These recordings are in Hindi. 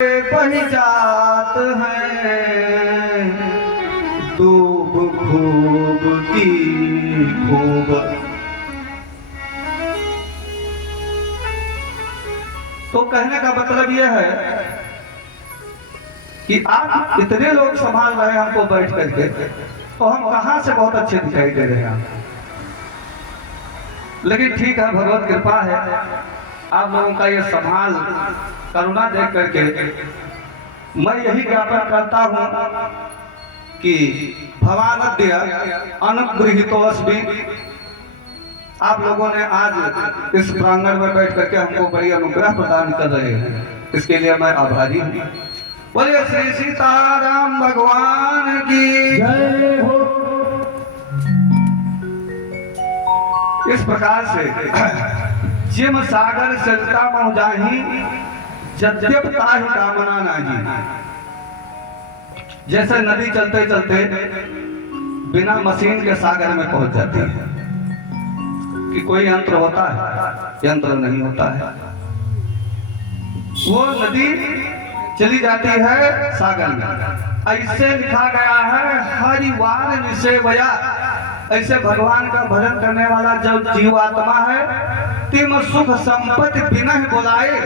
बही जात हैं दूब खूब की खूब। तो कहने का मतलब यह है कि आप इतने लोग संभाल रहे हैं हमको बैठ करके, तो हम कहां से बहुत अच्छे दिखाई दे रहे हैं। लेकिन ठीक है, भगवत कृपा है, आप लोगों का ये संभाल करुणा देख करके मैं यही ज्ञापन करता हूं कि भवानद्य अनुगृहीतोऽस्मि। आप लोगों ने आज इस प्रांगण में बैठ करके हमको बड़ी अनुग्रह प्रदान कर रहे हैं, इसके लिए मैं आभारी हूँ। बोलिए श्री सीताराम भगवान की जय हो। इस प्रकार से जिम सागर चलता मह जाही यद्यप ताहि कामना नाही। जैसे नदी चलते चलते बिना मशीन के सागर में पहुंच जाती है कि कोई यंत्र होता है, यंत्र नहीं होता है। वो नदी चली जाती है सागर में। ऐसे लिखा गया है हरिवार निसेवया। ऐसे भगवान का भजन करने वाला जो जीवात्मा है तिम सुख संपत्ति बिना ही बुलाए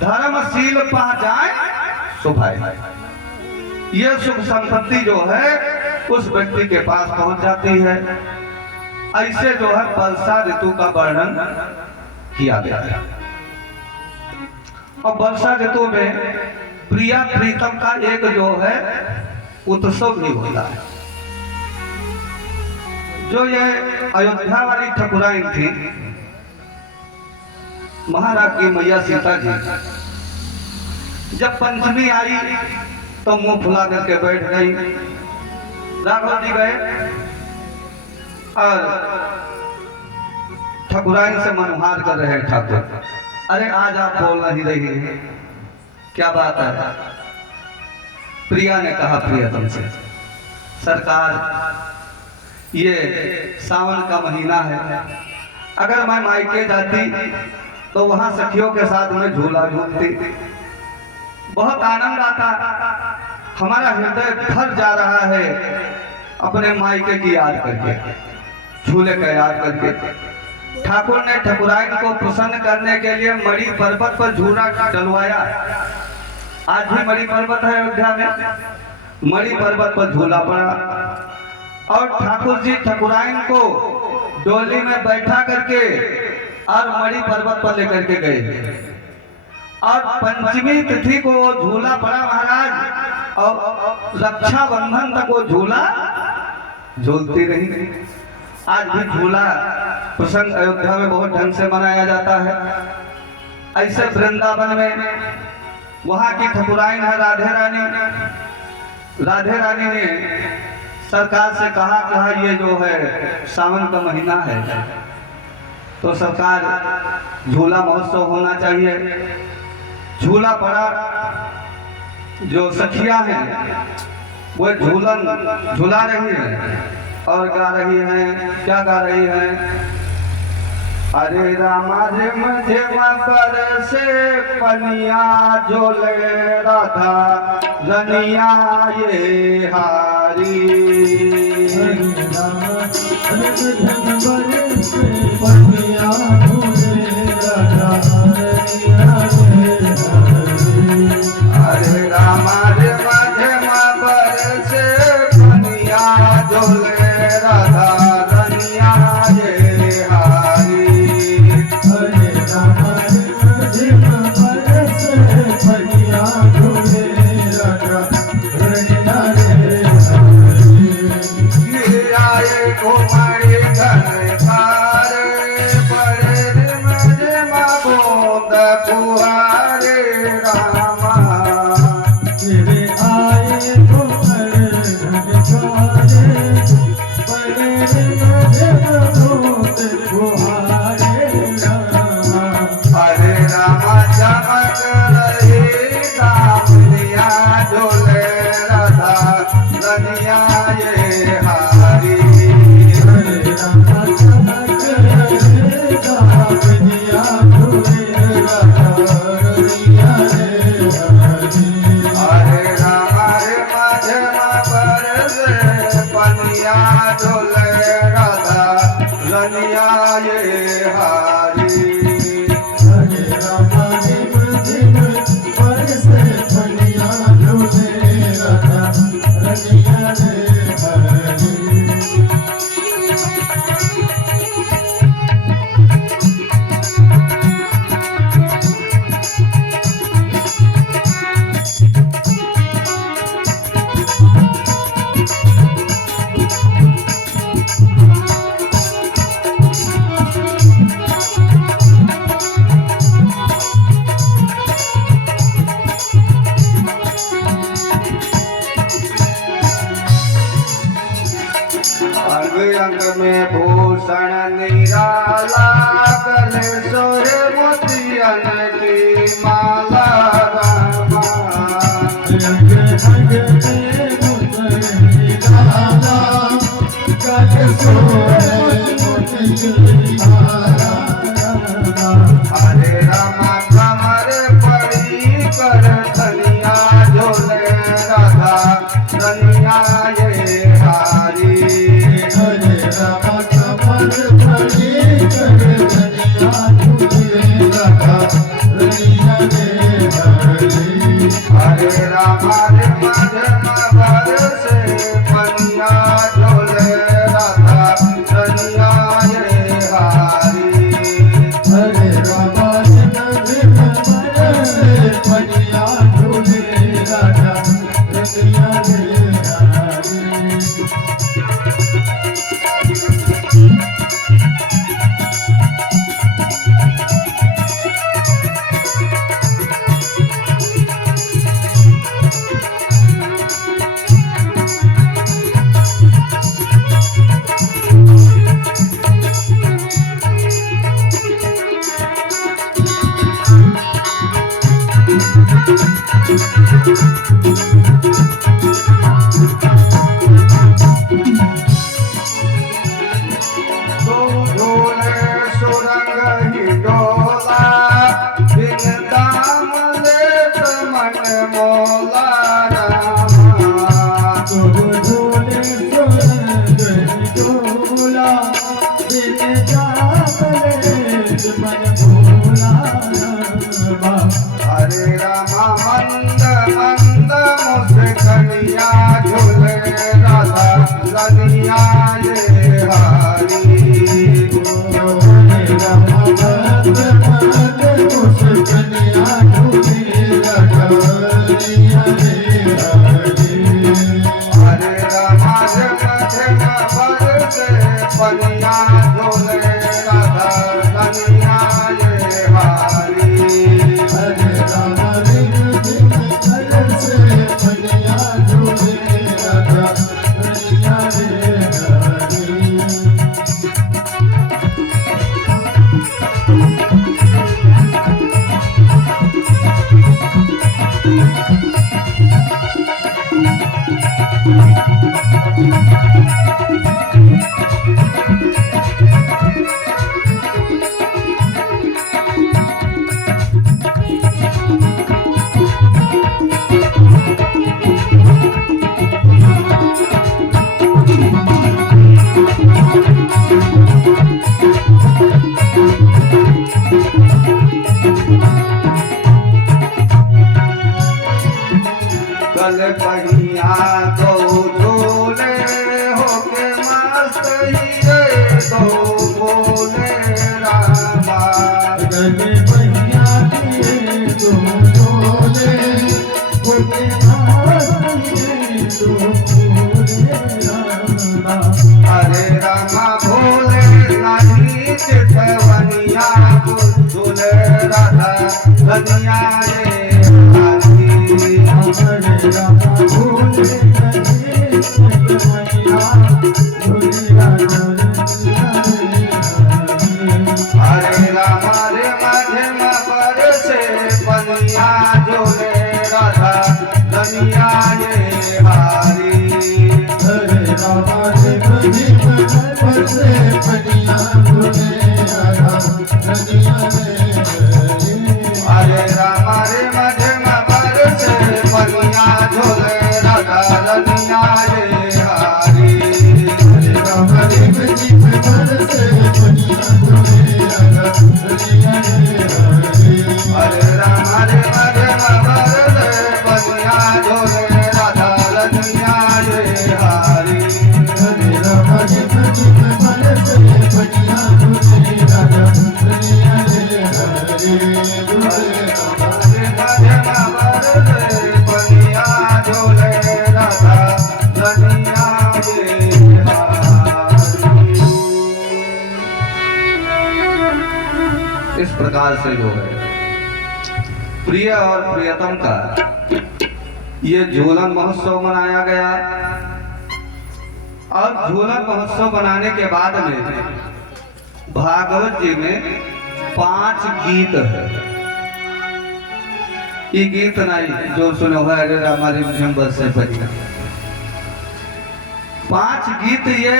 धर्मशील पा जाए सुभाए। ये सुख संपत्ति जो है उस व्यक्ति के पास पहुंच जाती है। ऐसे जो है वर्षा ऋतु का वर्णन किया गया है। और वर्षा ऋतु में प्रिया प्रीतम का एक जो है उत्सव भी होता है। जो ये अयोध्या वाली ठकुराइन थी, महाराज की मैया सीता जी, जब पंचमी आई तो मुंह फुला करके बैठ गई। राघव जी गए और ठकुराइन से मनोहार कर रहे हैं ठाकुर, अरे आज आप बोल नहीं रही हैं, क्या बात है। प्रिया ने कहा प्रियतम से, सरकार ये सावन का महीना है, अगर मैं मायके जाती तो वहां सखियों के साथ में झूला झूलती, बहुत आनंद आता, हमारा हृदय भर जा रहा है अपने मायके की याद करके, झूले का याद करके। ठाकुर ने ठकुराइन को प्रसन्न करने के लिए मणि पर्वत पर झूला डलवाया। आज भी मणि पर्वत है अयोध्या में, मणि पर्वत पर झूला पड़ा और ठाकुर जी ठकुराइन को डोली में बैठा करके और मणि पर्वत पर लेकर के गए। और पंचमी तिथि को वो झूला पड़ा महाराज, और रक्षाबंधन तक वो झूला झूलती रही। आज भी झूला प्रसंग अयोध्या में बहुत ढंग से मनाया जाता है। ऐसे वृंदावन में वहां की ठकुराइन है राधे रानी। राधे रानी ने सरकार से कहा कि हाँ ये जो है सावन का महीना है तो सरकार झूला महोत्सव होना चाहिए। झूला पड़ा, जो सखियां हैं वो झूलन झूला रही हैं और गा रही हैं। क्या गा रही हैं? अरे रामा झिम झिम बरसे पनिया झोले राधा रनिया ये हारी। अरे रामा झिम झिम बरसे पनिया झोले राधा रनिया ये हारी। घुमाए घन सारे बड़े अंग में भूषण निराला, गले सोहे मोतियन की माला रामा। अंग अंग में भूषण निराला, गले सोहे मोतियन की माला रामा। हरे रामा कमर पड़ी कर धनिया झोले राधा धनिया ये हारी। हरे रामा कमर पड़ी कर धनिया झूले राधा धनिया ये हारी। हरे रामा रे मधम भर से पनिया झोले राधा धनिया ये हारी। हरे रामा भर से पनिया झूले राधा धनिया ये हारी। तुम झूले सुरंग ही डोला, बिन दाम लेत मन मोला रामा। तुम झूले सुरंग डोला, बिन जावले मन भोला रामा। हरे रामा मंद मंद मुस्कनिया झूले राधा धनिया ये हारी। हरे रामा मंद मंद मुस्कनिया झूले राधा धनिया ये हारी। हरे रामा झम झम भर से पनिया झोले राधा धनिया ये हारी। हरे रामा रिम झिम से पनिया झूले राधा धनिया ये हारी। गल पहिया दो झूले होके मस्त हीरे दो बोले रामा। गले पहिया दिए दो झोले, होके मारे दो झोले रामा। हरे रामा भोले नहीं चितवनिया झूले राधा धनिया ये हारी। हरे रामा भोले नहीं चितवनिया झूले राधा धनिया ये हारी। हरे रामा रे मध्यम पर से पनिया झोले राधा धनिया ये हारी। हरे रामा रिम झिम से पनिया झूले राधा धनिया ये हारी। हरे रामा रे मध्यम पर से पनिया झोले राधा धनिया ये हारी। हरे रामा रिम झिम से पनिया झूले राधा धनिया ये हारी। हरे रामा रे मध्यम पर से पनिया झोले राधा धनिया ये हारी। हरे रामा रिम झिम से पनिया झूले राधा धनिया ये हारी। हरे रामा हरे मध्यम पर से पनिया झोले राधा धनिया ये हारी। इस प्रकार से जो है प्रिय और प्रियतम का ये झूलन महोत्सव मनाया गया। और झूलन महोत्सव बनाने के बाद में भागवत जी में 5 गीत है। ये गीत नहीं जो सुनो है अरे रामा रिम झिम बरसे परिया। 5 गीत ये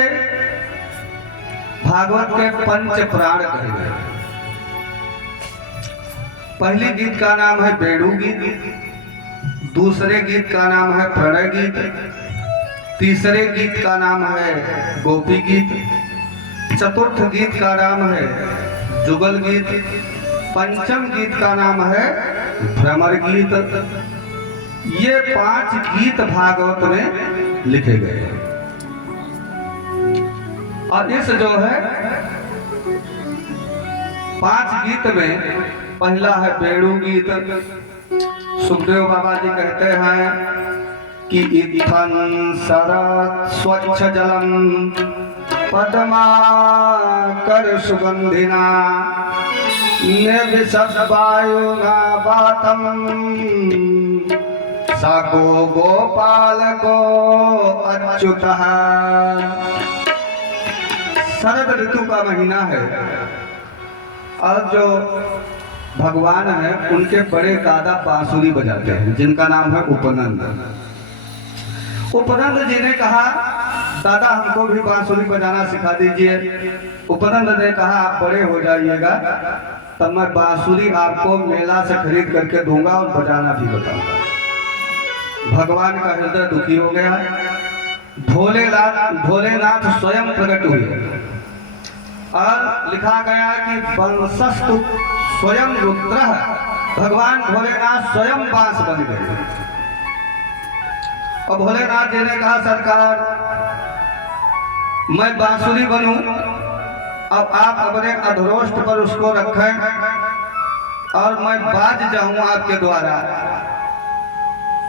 भागवत के पंच प्राण कहे गए। पहले गीत का नाम है बेणु गीत, दूसरे गीत का नाम है प्रणय गीत, तीसरे गीत का नाम है गोपी गीत, चतुर्थ गीत का नाम है जुगल गीत, पंचम गीत का नाम है भ्रमर गीत। ये 5 गीत भागवत में लिखे गए हैं। और इस जो है 5 गीत में पहला है बेणु गीत। सुखदेव बाबा जी कहते हैं कि इत्थं सरत् स्वच्छ जलम पद्माकर सुगंधिना निर्विशद वायुना वातम सागो गोपाल को अच्युतः। शरद ऋतु का महीना है और जो भगवान है उनके बड़े दादा बांसुरी बजाते हैं जिनका नाम है उपनंद। उपनंद जी ने कहा दादा हमको भी बांसुरी बजाना सिखा दीजिए। उपनंद ने कहा आप बड़े हो जाइएगा तब मैं बांसुरी आपको मेला से खरीद करके दूंगा और बजाना भी बताऊंगा। भगवान का हृदय दुखी हो गया। भोलेनाथ स्वयं प्रकट हुए और लिखा गया कि वंशस्तु स्वयं रुद्र। भगवान भोलेनाथ स्वयं बांस बन गए। और भोलेनाथ जी ने कहा सरकार मैं बांसुरी बनूं, अब आप अपने अधरोष्ट पर उसको रखें और मैं बाज जाऊं आपके द्वारा,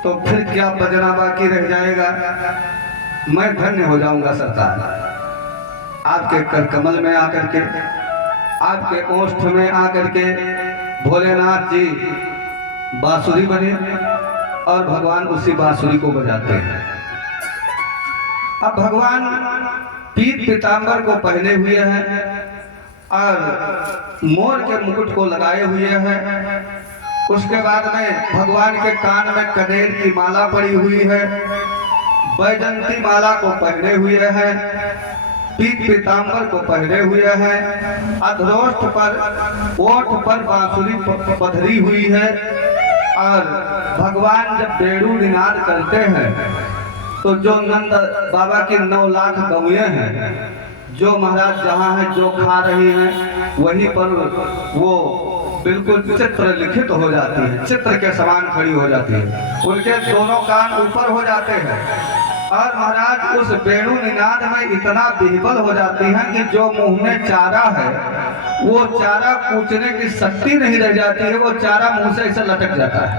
तो फिर क्या बजना बाकी रह जाएगा। मैं धन्य हो जाऊंगा सरकार। आपके कर कमल में आकर के, आपके ओष्ठ में आकर के भोलेनाथ जी बांसुरी बने और भगवान उसी बांसुरी को बजाते हैं। अब भगवान पीत पीतांबर को पहने हुए हैं और मोर के मुकुट को लगाए हुए हैं। उसके बाद में भगवान के कान में कनेर की माला पड़ी हुई है, बैजंती माला को पहने हुए हैं, पीत पीतांबर को पहने हुए हैं, अधरोष्ठ पर ओठ पर बांसुरी पधरी हुई है। और भगवान जब बेणु निनाद करते हैं तो जो नंद बाबा की 9 लाख गौएं हैं, जो महाराज जहाँ है जो खा रही हैं वहीं पर वो बिल्कुल चित्र लिखित हो जाती है, चित्र के समान खड़ी हो जाती है। उनके दोनों कान ऊपर हो जाते हैं और महाराज उस बेणु निनाद में इतना विह्वल हो जाती हैं कि जो मुंह में चारा है वो चारा कूचने की शक्ति नहीं रह जाती है, वो चारा मुंह से ऐसे लटक जाता है।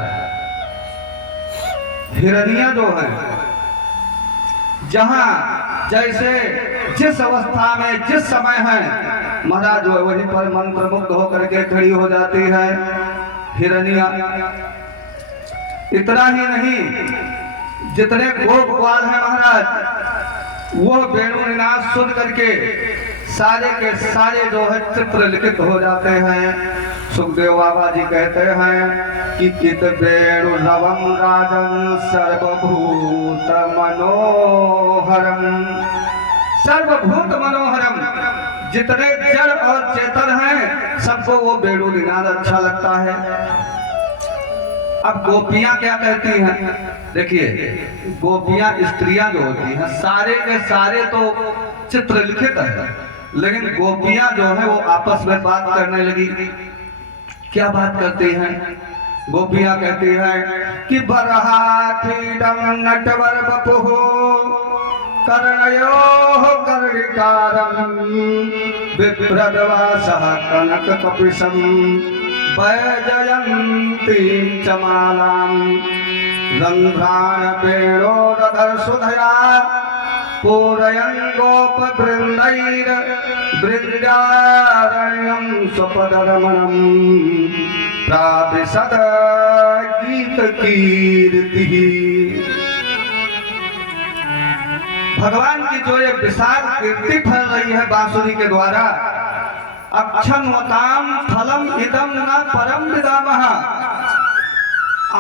हिरनियां जो है जहां जैसे जिस अवस्था में जिस समय है महाराज वहीं पर मंत्र मुग्ध होकर के खड़ी हो जाती है हिरनिया। इतना ही नहीं, जितने गोप ग्वाल हैं महाराज वो वेणु निनाद सुन करके सारे के सारे जो है चित्र लिखित हो जाते हैं। सुखदेव बाबा जी कहते हैं कि कित वेणु नवम राजन सर्वभूत मनोहरम। सर्वभूत मनोहरम, जितने जड़ और चेतन हैं सबको वो वेणु निनाद अच्छा लगता है। अब गोपियां क्या कहती हैं, देखिए गोपियां स्त्रियां जो होती हैं सारे के सारे तो चित्र लिखित है, लेकिन गोपियां जो है वो आपस में बात करने लगी। क्या बात करती हैं? गोपियां कहती हैं कि बरहाठीडम नटवर बपुः कर्णयोः कर्णिकारं विप्रदवासः कनक कपिशं वैजयन्तीं च मालां रन्ध्राण वेणोरधर सुधया पूरयन् गोपवृन्दैर् बृन्दारण्यं स्वपदरमणं प्राविशद गीतकीर्तिः। भगवान की जो ये विशाल कीर्ति फैल रही है बांसुरी के द्वारा, अक्षन्वताम फलम इदम न परम विदामः।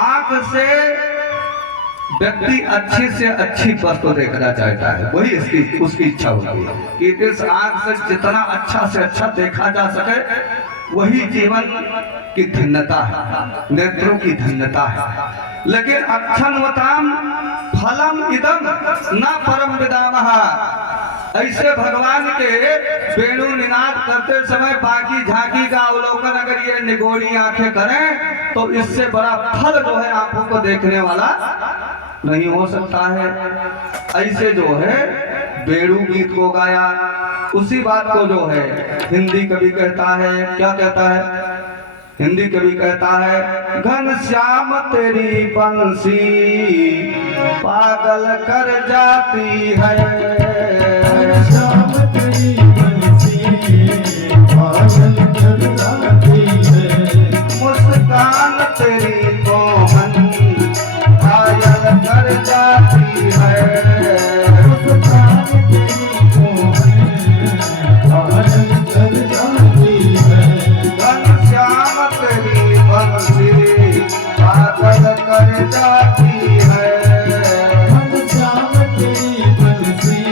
आंख से व्यक्ति अच्छी से अच्छी वस्तु देखना चाहता है, वही उसकी इच्छा होती है कि इस आंख से जितना अच्छा से अच्छा देखा जा सके, वही जीवन की धन्यता है, नेत्रों की धन्यता है। लेकिन अक्षन्वताम फलम इदम न परम विदामः, ऐसे भगवान के वेणु निनाद करते समय बाकी झांकी का अवलोकन अगर ये निगोड़ी आंखें करें तो इससे बड़ा फल जो है आंखों को देखने वाला नहीं हो सकता है। ऐसे जो है वेणु गीत को गाया, उसी बात को जो है हिंदी कवि कहता है, क्या कहता है? हिंदी कवि कहता है, घनश्याम तेरी बंसी पागल कर जाती है, घनश्याम तेरी बंसी पागल कर जाती है, मुस्कान तेरी कोमल घायल कर जाती है, मुस्कान तेरी कोमल घायल कर जाती है, घनश्याम तेरी बंसी पागल कर जाती है। घनश्याम तेरी बंसी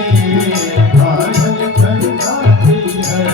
घायल कर जाती है।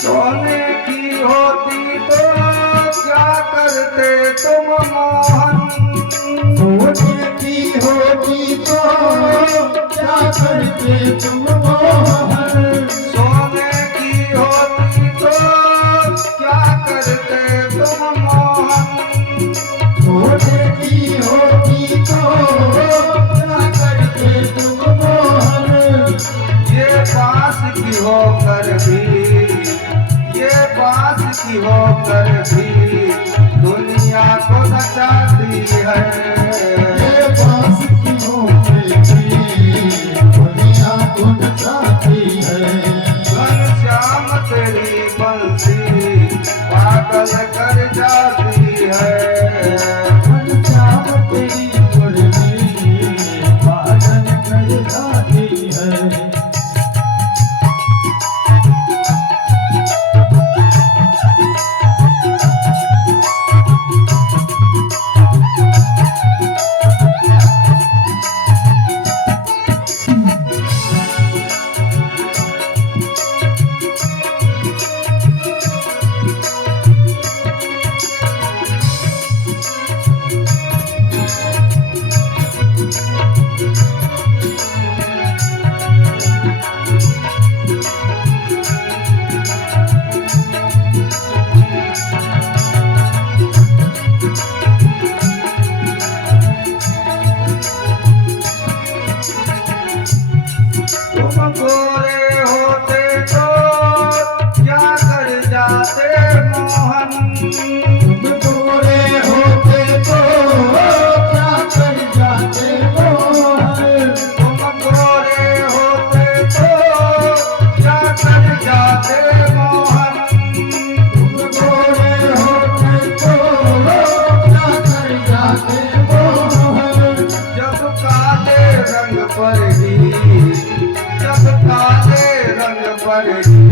सोने की होती तो क्या करते तुम मोहन, सोने की होती तो क्या करते तुम मोहन, सोने की होती तो क्या करते तुम मोहन, सोने की होती तो क्या करते तुम मोहन, ये बांस की होकर भी, ये बांस की होकर भी दुनिया को नचाती है, ये बांस की होकर भी दुनिया को नचाती है, घनश्याम तेरी बंसी पागल कर जाती है, घनश्याम तेरी बंसी पागल कर जाती है। तुम गोरे होते तो क्या कर जाते मोहन, तुम गोरे होते तो क्या कर जाते मोहन, तुम गोरे होते तो क्या कर जाते मोहन, तुम गोरे होते तो क्या कर जाते मोहन, जब काले रंग पर ही, जब काले रंग पर ही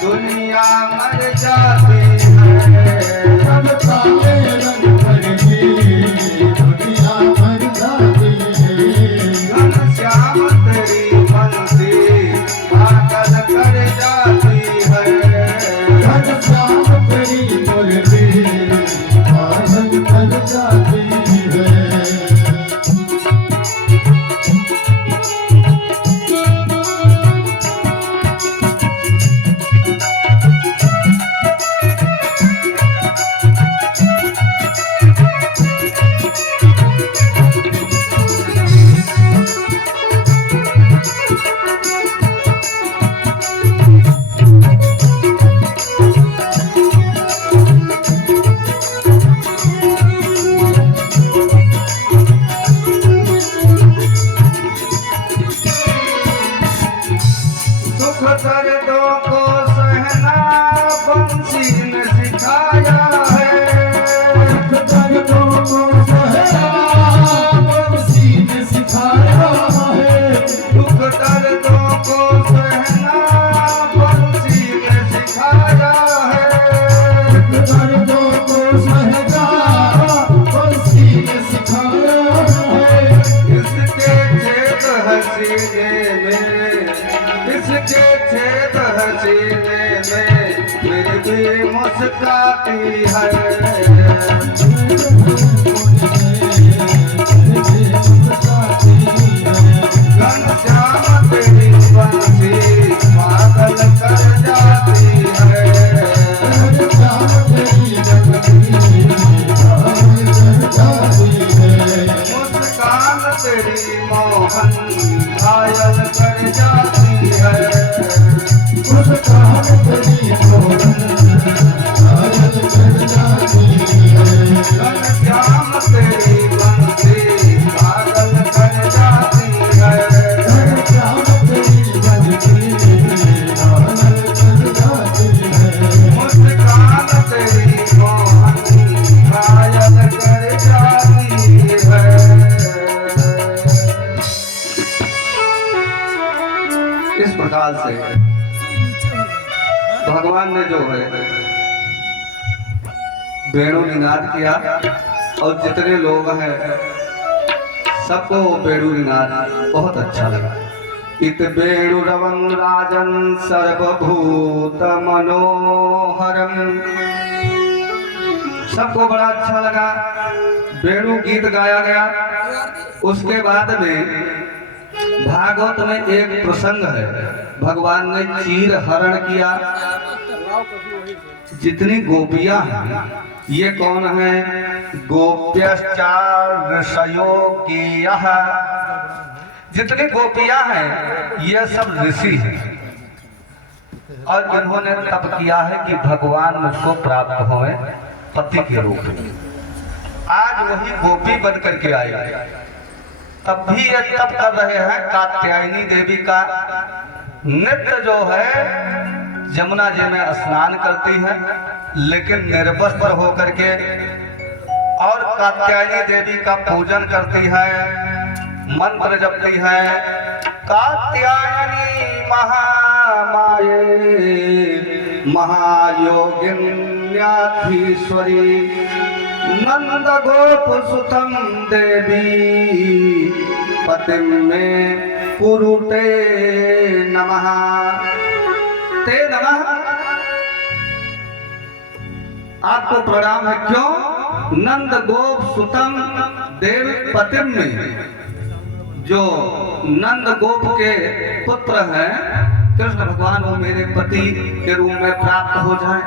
दुनिया मर जाती है, जब काले रंग पर ही दुनिया मर जाती है, घनश्याम तेरी बंसी पागल कर जाती है, घनश्याम तेरी बंसी पागल कर जाती है। मुस्काती है घनश्याम तेरी बंसी पागल कर जाती है मुस्कान तेरी मोहन घायल कर जाती है घनश्याम तेरी बंसी पागल कर जाती है मुस्कान तेरी मोहन घायल कर जाती है। इस प्रकार से भगवान ने जो है वेणु निनाद किया और जितने लोग हैं सबको वेणु निनाद बहुत अच्छा लगा। इत वेणुरवं राजन सर्वभूत मनोहरम, सबको बड़ा अच्छा लगा। वेणु गीत गाया गया। उसके बाद में भागवत में एक प्रसंग है, भगवान ने चीर हरण किया। जितनी गोपियां हैं ये कौन है? गोप्यश्चार ऋषयो गियः, जितनी गोपियां हैं ये सब ऋषि हैं और इन्होंने तप किया है कि भगवान मुझको प्राप्त होए पति के रूप में। आज वही गोपी बन करके आए, तब भी ये तप कर रहे हैं। कात्यायनी देवी का नित्य जो है यमुना जी में स्नान करती है, लेकिन निर्वस्त्र होकर के, और कात्यायनी देवी का पूजन करती है, मंत्र जपती है। कात्यायनी महामाये महायोगिन्याधीश्वरी नंद गोप सुतम देवी पतिम में कुरुते नमः ते नमः। आपको प्रणाम है। क्यों? नंद गोप सुतम देव पतिम में, जो नंद गोप के पुत्र हैं कृष्ण भगवान, वो मेरे पति के रूप में प्राप्त हो जाए,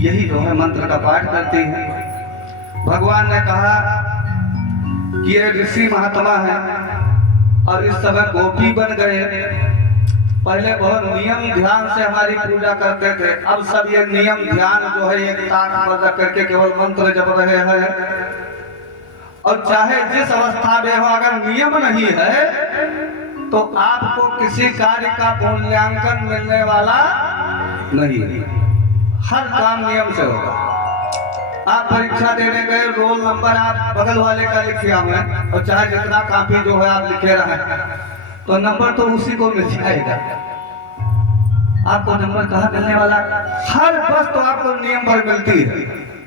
यही जो है मंत्र का पाठ करती है। भगवान ने कहा कि ये ऋषि महात्मा है और इस समय गोपी बन गए। पहले बहुत नियम ध्यान से हमारी पूजा करते थे, अब सब ये नियम ध्यान जो है एक ताक पर रख करके केवल मंत्र जप रहे हैं। और चाहे जिस अवस्था में हो, अगर नियम नहीं है तो आपको किसी कार्य का मूल्यांकन मिलने वाला नहीं है। हर काम नियम से होगा। आप परीक्षा देने गए, रोल नंबर आप बगल वाले का लिखे हुए, और चाहे जितना काफी जो है आप लिखे रहे, तो नंबर तो उसी को मिल जाएगा। आपको नंबर कहाँ मिलने वाला? हर वस्तु आपको नियम पर मिलती है,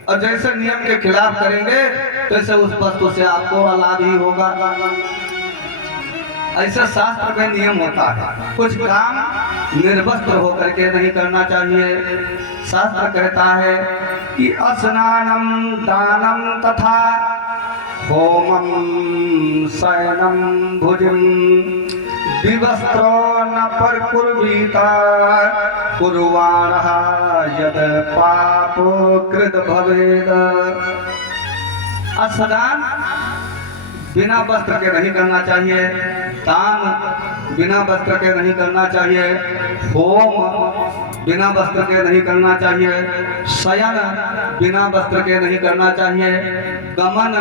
और जैसे नियम के खिलाफ करेंगे तैसे उस वस्तु से आपको लाभ ही होगा। ऐसा शास्त्र में नियम होता है। कुछ काम निर्वस्त्र होकर के नहीं करना चाहिए। शास्त्र कहता है कि स्नानम दानम तथा होमम शयनम भुजम विवस्त्रो न परकुर्वीता कुर्वाणः यद पाप कृत भवेद। स्नान बिना वस्त्र के नहीं करना चाहिए, दान बिना वस्त्र के नहीं करना चाहिए, होम बिना वस्त्र के नहीं करना चाहिए, शयन बिना वस्त्र के नहीं करना चाहिए, गमन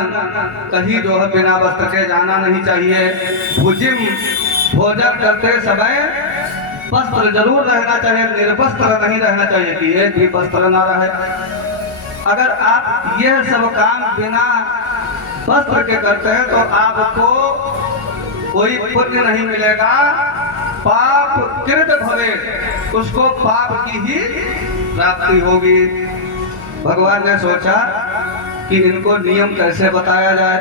कहीं जो है बिना वस्त्र के जाना नहीं चाहिए, भुजिम भोजन करते समय वस्त्र जरूर रहना चाहिए, निर्वस्त्र नहीं रहना चाहिए कि एक भी वस्त्र ना रहे। अगर आप यह सब काम बिना वस्त्र के करते हैं तो आपको कोई पुण्य नहीं मिलेगा, पाप कृत भवे, उसको पाप की ही प्राप्ति होगी। भगवान ने सोचा कि इनको नियम कैसे बताया जाए।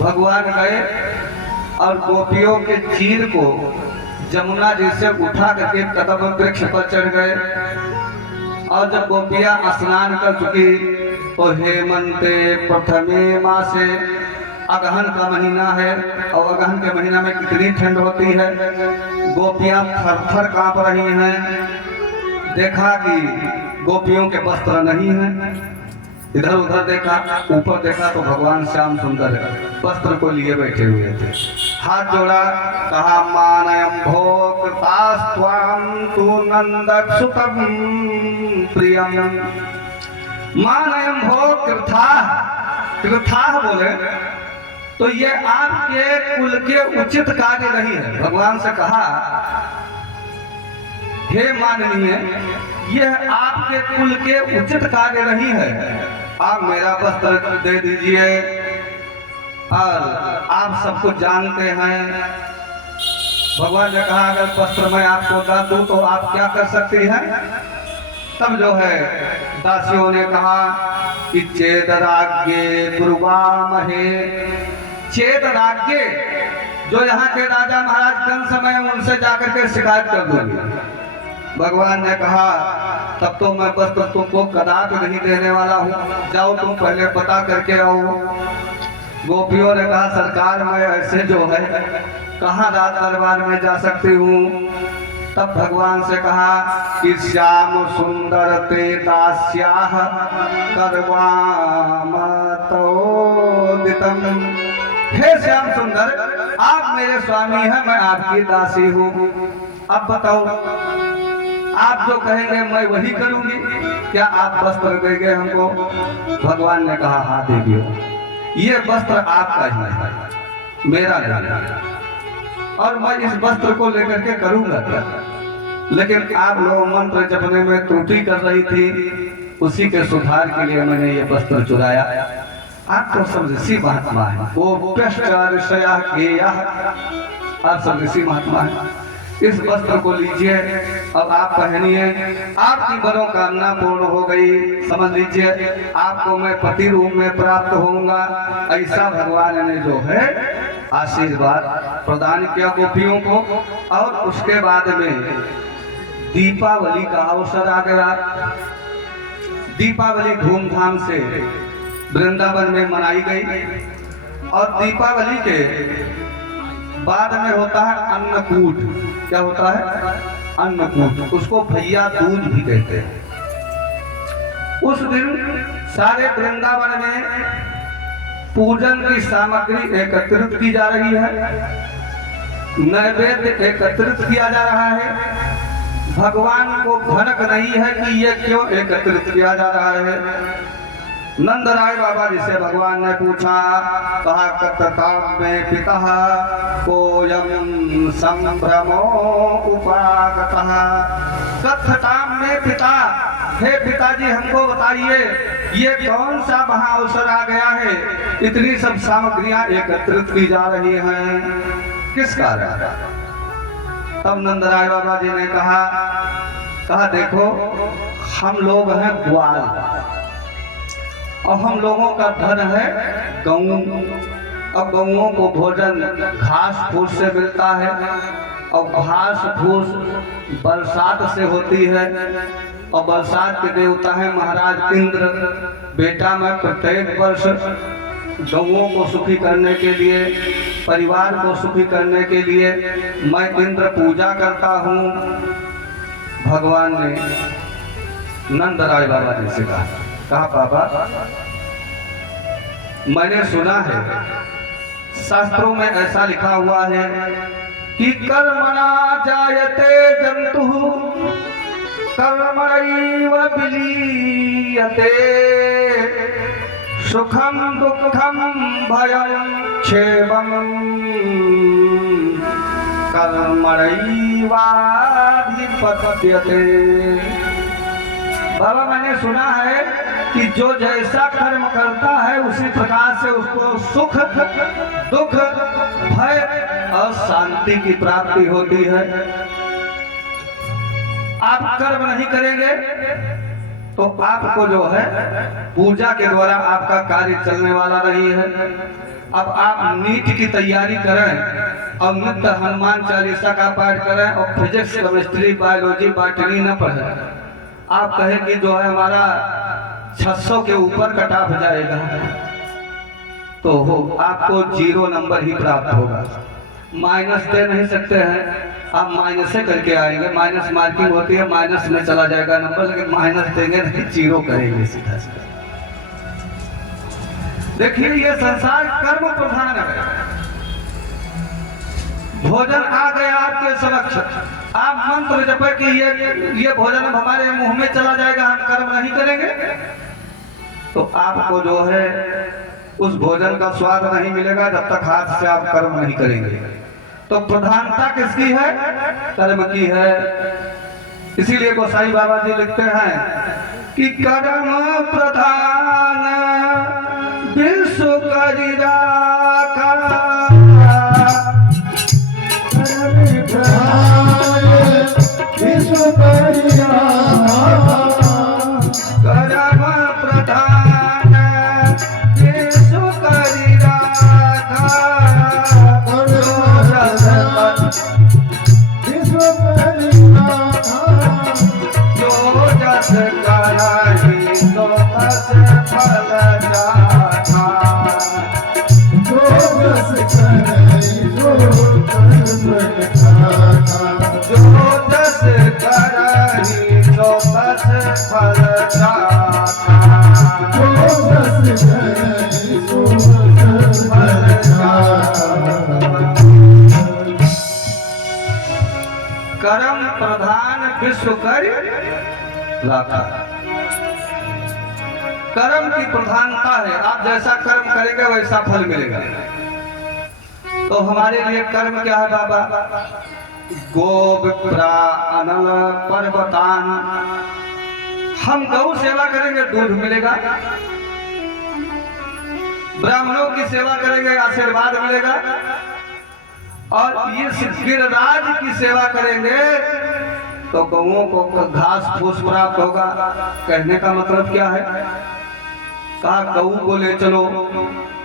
भगवान गए और गोपियों के चीर को जमुना जी से उठा करके कदम वृक्ष पर चढ़ गए और जब गोपियां स्नान कर चुकी तो हेमंते प्रथमे मासे, अगहन का महीना है और अगहन के महीना में कितनी ठंड होती है। गोपियां थर-थर कांप रही हैं। देखा कि गोपियों के वस्त्र नहीं हैं। इधर उधर देखा, ऊपर देखा तो भगवान श्याम सुंदर वस्त्र को लिए बैठे हुए थे। हाथ जोड़ा, कहा मानयम भोक्तास्त्वां तु नंदसुतम प्रियम। मानयम भोग कृथाः बोले तो ये आपके कुल के उचित कार्य नहीं है। भगवान से कहा, हे माननीय, यह आपके कुल के उचित कार्य नहीं है। आप मेरा वस्त्र दे दीजिए। और आप सब कुछ जानते हैं, भगवान ने कहा अगर वस्त्र मैं आपको दा दूं तो आप क्या कर सकती हैं। तब जो है दासियों ने कहा कि चेदराज्ञे ब्रुवामहे। चेदराज्ञे, जो यहाँ के राजा महाराज कौन समय उनसे जाकर के शिकायत कर दूंगी। भगवान ने कहा तब तो मैं वस्त्र तुमको कदापि नहीं देने वाला हूँ, जाओ तुम पहले पता करके आओ। गोपियों ने कहा सरकार मैं ऐसे जो है कहाँ राज दरबार में जा सकती हूँ। तब भगवान से कहा कि श्याम सुंदर ते दास्याः करवाम तोदितम्। हे श्याम सुंदर, आप मेरे स्वामी हैं, मैं आपकी दासी हूँ। अब बताओ, आप जो कहेंगे मैं वही करूंगी। क्या आप वस्त्र देंगे हमको। भगवान ने कहा हाँ देंगे। ये वस्त्र आपका ही है, मेरा नहीं। और मैं इस वस्त्र को लेकर के करूंगा क्या। लेकिन आप लोग मंत्र जपने में त्रुटि कर रही थी, उसी के सुधार के लिए मैंने ये वस्त्र चुराया। आप तो सब ऋषि महात्मा है, वो ऋषया गेयः, आप सब ऋषि महात्मा है। इस वस्त्र को लीजिए, अब आप पहनिए, आपकी मनोकामना पूर्ण हो गई। समझ लीजिए आपको मैं पति रूप में प्राप्त होऊंगा। ऐसा भगवान ने जो है आशीर्वाद प्रदान किया गोपियों को। और उसके बाद में दीपावली का अवसर आ गया। दीपावली धूमधाम से वृंदावन में मनाई गई। और दीपावली के बाद में होता है अन्नकूट। क्या होता है? अन्नकूट। उसको भैया दूज भी कहते हैं। उस दिन सारे वृंदावन में पूजन की सामग्री एकत्रित की जा रही है, नैवेद्य एकत्रित किया जा रहा है। भगवान को भनक नहीं है कि ये क्यों एकत्रित किया जा रहा है। नंदराय बाबा जी से भगवान ने पूछा, कहा कथताम में पिता कोयम संभ्रमो उपागतः। कथताम में पिता, हे पिताजी हमको बताइए ये कौन सा महा अवसर आ गया है, इतनी सब सामग्रियां एकत्रित की जा रही हैं, किस कारण। तब नंदराय बाबा जी ने कहा देखो हम लोग हैं ग्वाल और हम लोगों का धन है गऊ। अब गऊओं को भोजन घास फूस से मिलता है और घास फूस बरसात से होती है। और बरसात के देवता है महाराज इंद्र। बेटा मैं प्रत्येक वर्ष गऊओं को सुखी करने के लिए, परिवार को सुखी करने के लिए मैं इंद्र पूजा करता हूँ। भगवान ने नंदराय बाबा जी से कहा पापा मैंने सुना है शास्त्रों में ऐसा लिखा हुआ है कि कर्मणा जायते जंतु कर्मणैव विलीयते, सुखम दुखम भयं क्षेमं कर्मणैवाधिपत्यते। बाबा मैंने सुना है कि जो जैसा कर्म करता है उसी प्रकार से उसको सुख दुख भय और शांति की प्राप्ति होती है। आप कर्म नहीं करेंगे तो आपको जो है पूजा के द्वारा आपका कार्य चलने वाला नहीं है। अब आप नीट की तैयारी करें और नित्य हनुमान चालीसा का पाठ करें और फिजिक्स केमिस्ट्री बायोलॉजी बॉटनी न पढ़ें, आप कहें कि जो है हमारा 600 के ऊपर कट ऑफ जाएगा, तो हो आपको 0 नंबर ही प्राप्त होगा। माइनस दे नहीं सकते हैं, आप माइनस से करके आएंगे, माइनस मार्किंग होती है, माइनस में चला जाएगा नंबर, लेकिन माइनस देंगे नहीं, 0 करेंगे सीधा सीधा। देखिए ये संसार कर्म प्रधान है। भोजन आ गया आपके समक्ष, आप मंत्र जपे कि ये भोजन हमारे मुंह में चला जाएगा, हम कर्म नहीं करेंगे, तो आपको जो है उस भोजन का स्वाद नहीं मिलेगा जब तक हाथ से आप कर्म नहीं करेंगे। तो प्रधानता किसकी है? कर्म की है। इसीलिए गोसाई बाबा जी लिखते हैं कि कर्म प्रधान विश्व करि राखा, विश्व करि राखा, कर्म प्रधान विश्व करि राखा, विश्व करि राखा, जो जस करहि सो तस फल जाता, जो जस करहि सो तस फल जाता, जो जस करहि सो तस फल जाता, जो जस करहि सो तस फल जाता। कर्म प्रधान विश्व करि राखा। कर्म की प्रधानता है, आप जैसा कर्म करेंगे वैसा फल मिलेगा। तो हमारे लिए कर्म क्या है बाबा? गो विप्रा अनल पर्वतान, हम गौ सेवा करेंगे दूध मिलेगा, ब्राह्मणों की सेवा करेंगे आशीर्वाद मिलेगा, और ये गिरिराज की सेवा करेंगे तो गौओं को घास फूस प्राप्त होगा। कहने का मतलब क्या है? कहा गऊ को ले चलो,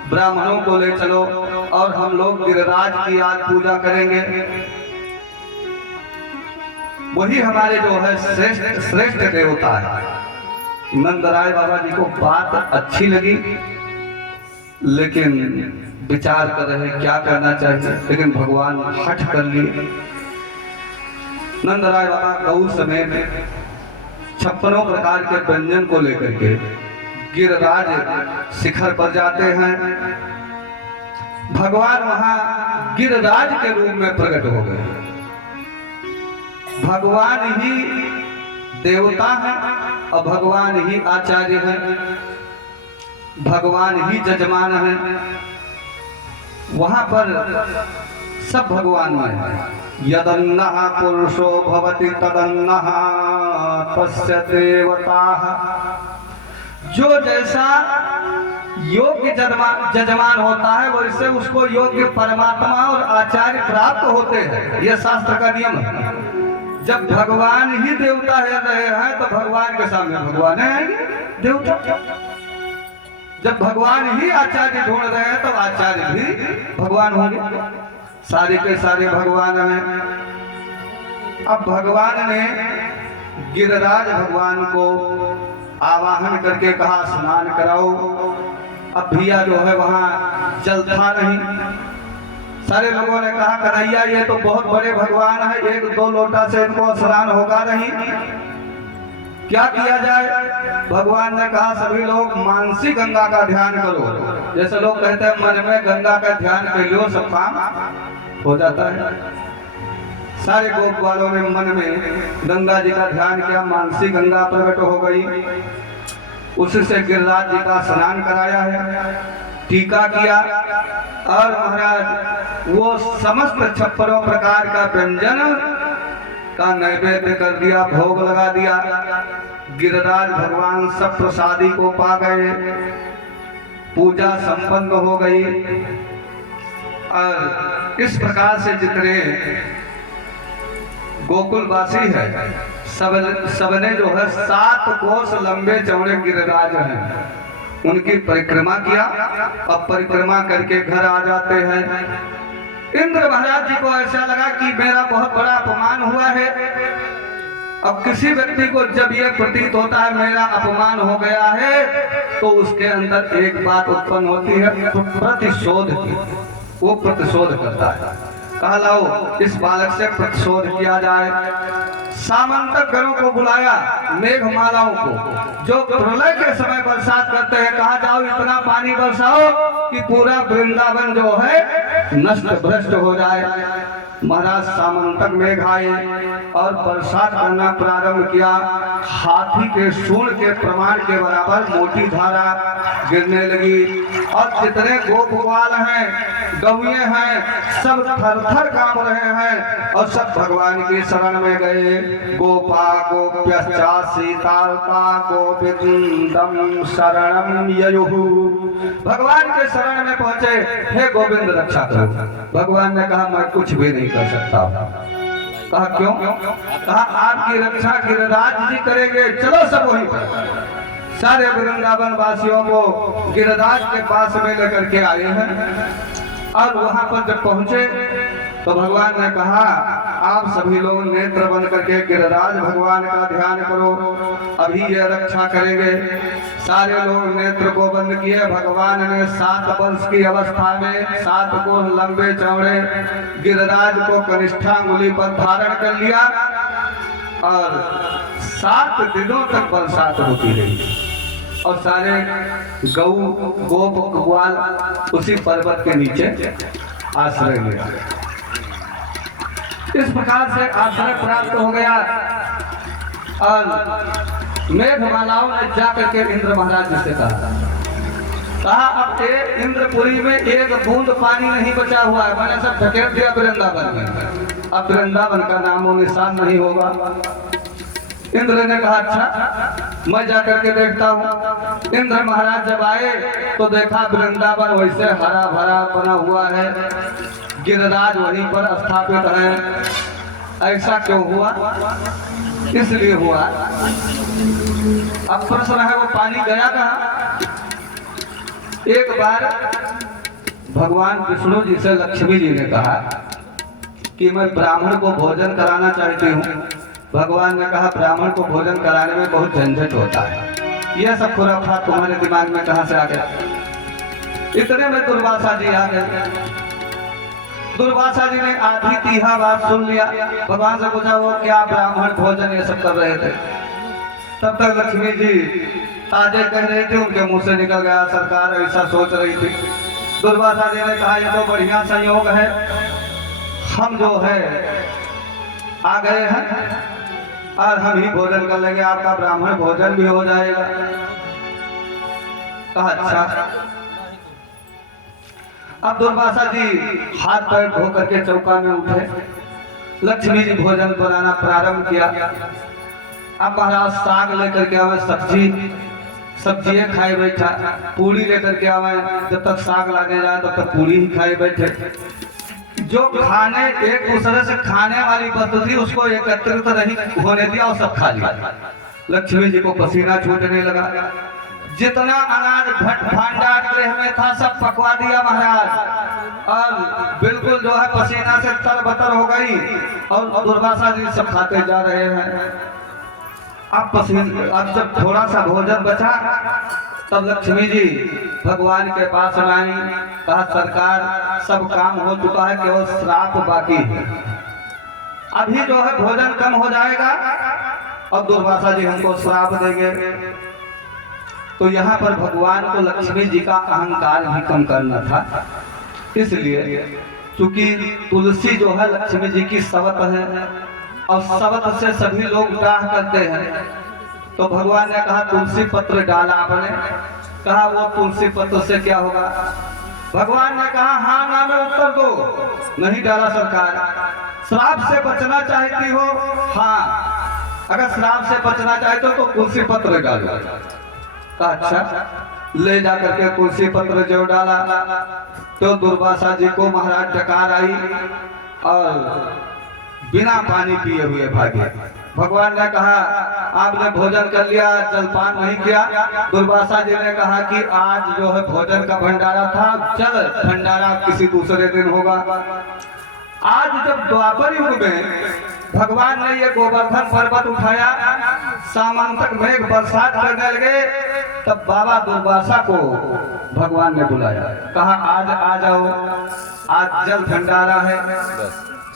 ब्राह्मणों को ले चलो, और हम लोग गिरिराज की आज पूजा करेंगे। वही हमारे जो है श्रेष्ठ देवता है। नंदराय बाबा जी को बात अच्छी लगी, लेकिन विचार कर रहे क्या करना चाहिए, लेकिन भगवान हठ कर लिए। नंदराय बाबा गौ समेत 56 प्रकार के व्यंजन को लेकर के गिरिराज शिखर पर जाते हैं। भगवान वहां गिरिराज के रूप में प्रकट हो गए। भगवान ही देवता है और भगवान ही आचार्य है, भगवान ही जजमान है। वहां पर सब भगवान में है। यदन्नः पुरुषो भवति तदन्नः तस्य देवताः, जो जैसा योग्य जजमान होता है वैसे उसको योग्य परमात्मा और आचार्य प्राप्त होते हैं। यह शास्त्र का नियम है। जब भगवान ही देवता है रहे हैं तो भगवान के सामने भगवान है देवता। जब भगवान ही आचार्य ढूंढ रहे हैं तो आचार्य भी भगवान होंगे। सारे के सारे भगवान हैं। अब भगवान ने गिरिराज भगवान को आवाहन करके कहा स्नान कराओ। अब भैया जो है वहां जल था नहीं। सारे लोगों ने कहा कन्हैया ये तो बहुत बड़े भगवान है, 1-2 लोटा से इनको स्नान होगा नहीं, क्या किया जाए? भगवान ने कहा सभी लोग मानसी गंगा का ध्यान करो। जैसे लोग कहते हैं मन में गंगा का ध्यान कर लो सब काम हो जाता है। सारे गोप वालों ने मन में गंगा जी का ध्यान किया, मानसी गंगा प्रकट हो गई। उससे गिरिराज जी का स्नान कराया है, टीका किया, और महाराज वो समस्त 56 प्रकार का व्यंजन का नैवेद्य कर दिया, भोग लगा दिया। गिरिराज भगवान सब प्रसादी को पा गए, पूजा संपन्न हो गई। और इस प्रकार से जितने गोकुलवासी है सबने जो है 7 कोस लंबे चौड़े गिरिराज हैं, उनकी परिक्रमा किया। अब परिक्रमा करके घर आ जाते हैं। इंद्र महाराज जी को ऐसा लगा कि मेरा बहुत बड़ा अपमान हुआ है अब किसी व्यक्ति को जब यह प्रतीत होता है मेरा अपमान हो गया है, तो उसके अंदर एक बात उत्पन्न होती है प्रतिशोध की। वो प्रतिशोध करता है। कहा लाओ इस बालक से प्रतिशोध किया जाए। सामंतक गणों को बुलाया, मेघमालाओं को जो प्रलय के समय बरसात करते हैं, कहा जाओ इतना पानी बरसाओ कि पूरा वृंदावन जो है नष्ट भ्रष्ट हो जाए। महाराज सामंतक मेघ आए और बरसात करना प्रारंभ किया। हाथी के सूंड के प्रमाण के बराबर मोटी धारा गिरने लगी और जितने गोपवाल हैं, गौए हैं, सब थर-थर कांप रहे हैं और सब भगवान की शरण में गए। गोपा गोप्यश्चा सीतार्ता गोविंदम शरणम ययुः। भगवान के शरण में पहुंचे, हे गोविंद रक्षा करो। भगवान ने कहा मैं कुछ भी नहीं कर सकता। कहा क्यों? कहा आपकी रक्षा गिरिराज जी करेंगे, चलो सब वहीं पर। सारे वृंदावन वासियों को गिरिराज के पास में लेकर के आए हैं और वहां पर जब पहुंचे तो भगवान ने कहा आप सभी लोग नेत्र बंद करके गिरिराज भगवान का ध्यान करो, अभी ये रक्षा करेंगे। सारे लोग नेत्र को बंद किए। भगवान ने 7 वर्ष की अवस्था में 7 को लंबे चौड़े गिरिराज को कनिष्ठांगुली पर धारण कर लिया और 7 दिनों तक बरसात होती रही और सारे गौ गोप ग्वाल उसी पर्वत के नीचे आश्रय लिया। इस प्रकार से आश्रय प्राप्त हो गया और मेघमालाओं ने जाकर के इंद्र महाराज जी से कहा अब इंद्रपुरी में एक बूंद पानी नहीं बचा हुआ है, मैंने सब धकेल दिया वृंदावन में, अब वृंदावन का नामो निशान नहीं होगा। इंद्र ने कहा अच्छा मैं जाकर के देखता हूँ। इंद्र महाराज जब आए तो देखा वृंदावन वैसे हरा भरा बना हुआ है, गिरिराज वहीं पर स्थापित है। ऐसा क्यों हुआ? इसलिए हुआ, अब प्रश्न है वो पानी गया कहाँ? एक बार भगवान विष्णु जी से लक्ष्मी जी ने कहा कि मैं ब्राह्मण को भोजन कराना चाहती हूँ। भगवान ने कहा ब्राह्मण को भोजन कराने में बहुत झंझट होता है, यह सब खुराफात तुम्हारे दिमाग में कहां से आ गया? इतने में दुर्वासा जी आ गए। दुर्वासा जी ने आधी तीहा बात सुन लिया। भगवान से पूछा वो क्या ब्राह्मण भोजन ये सब कर रहे थे? तब तक लक्ष्मी जी ताजे कह रही थी, उनके मुंह से निकल गया सरकार ऐसा सोच रही थी। दुर्वासा जी ने कहा ये तो बढ़िया संयोग है, हम जो है आ गए हैं और हम ही भोजन कर लेंगे, आपका ब्राह्मण भोजन भी हो जाएगा। कहा अच्छा। अब दुर्वासा जी हाथ पैर धो करके चौका में उठे, लक्ष्मी जी भोजन बनाना प्रारंभ किया। अब महाराज साग लेकर के आवे, सब्जी खाए बैठा, पूरी लेकर के आवे, जब तक साग लागे जाए तब तक पूरी ही खाए बैठे। जो खाने एक दूसरे से खाने वाली वस्तु थी उसको एकत्रित नहीं होने दिया और सब खा लिया। लक्ष्मी जी को पसीना छूटने लगा। जितना अनाज भंडार गृह में था सब पकवा दिया महाराज और बिल्कुल जो है पसीना से तरबतर हो गई और दुर्वासा जी सब खाते जा रहे हैं। अब जब थोड़ा सा भोजन बचा तब लक्ष्मी जी भगवान के पास आई। कहा सरकार सब काम हो चुका है, केवल श्राप बाकी है, अभी जो है भोजन कम हो जाएगा और दुर्वासा जी हमको श्राप देंगे। तो यहाँ पर भगवान को लक्ष्मी जी का अहंकार भी कम करना था, इसलिए क्योंकि तुलसी जो है लक्ष्मी जी की सवत है और सवत से सभी लोग डाह करते हैं। तो भगवान ने कहा तुलसी पत्र डाला आपने? कहा वो तुलसी पत्र से क्या होगा? भगवान ने कहा हाँ ना में उत्तर दो। नहीं डाला सरकार। श्राप से बचना चाहती हो? हाँ, अगर श्राप से बचना चाहते हो तो तुलसी पत्र डालो। कहा अच्छा। ले जा करके तुलसी पत्र जो डाला तो दुर्वासा जी को महाराज डकार आई और बिना पानी पिए हुए भागे। भगवान ने कहा आपने भोजन कर लिया, जलपान नहीं किया। दुर्वासा जी ने कहा कि आज जो है भोजन का भंडारा था, चल भंडारा किसी दूसरे दिन होगा। आज जब द्वापर युग में भगवान ने ये गोवर्धन पर्वत उठाया, सामंतक मेघ बरसात करने लगे, तब बाबा दुर्वासा को भगवान ने बुलाया, कहा आज आ जाओ, आज जल भंडारा है।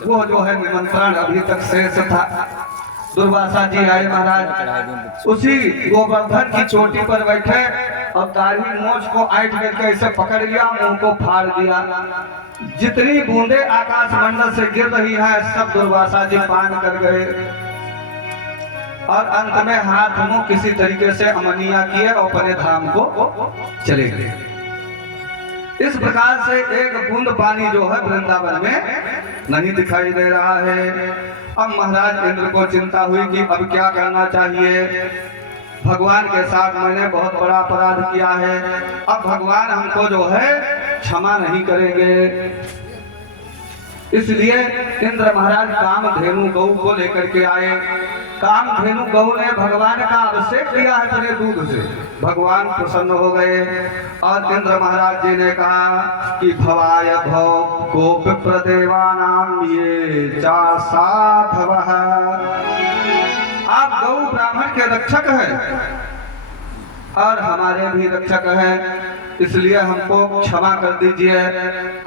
वो जो है निमंत्रण अभी तक शेष था। दुर्वासा जी आए महाराज, उसी गोवर्धन की चोटी पर बैठे और दाढ़ी मोछ को ऐंठ करके ऐसे पकड़ लिया, मुंह को फाड़ दिया। जितनी बूंदे आकाश मंडल से गिर रही है सब दुर्वासा जी पान कर गए और अंत में हाथ मुंह किसी तरीके से अमनिया किए और अपने धाम को चले गए। इस प्रकार से एक बूंद पानी जो है वृंदावन में नहीं दिखाई दे रहा है। अब महाराज इंद्र को चिंता हुई कि अब क्या करना चाहिए, भगवान के साथ मैंने बहुत बड़ा अपराध किया है, अब भगवान हमको जो है क्षमा नहीं करेंगे। इसलिए इंद्र महाराज कामधेनु गौ को लेकर के आए। कामधेनु गौ ने भगवान का अभिषेक किया है अपने दूध से, भगवान प्रसन्न हो गए और इंद्र महाराज जी ने कहा कि भवाय भव गोप प्रदेवानाम ये चा साधवः। आप गौ ब्राह्मण के रक्षक हैं और हमारे भी रक्षक हैं, इसलिए हमको क्षमा कर दीजिए।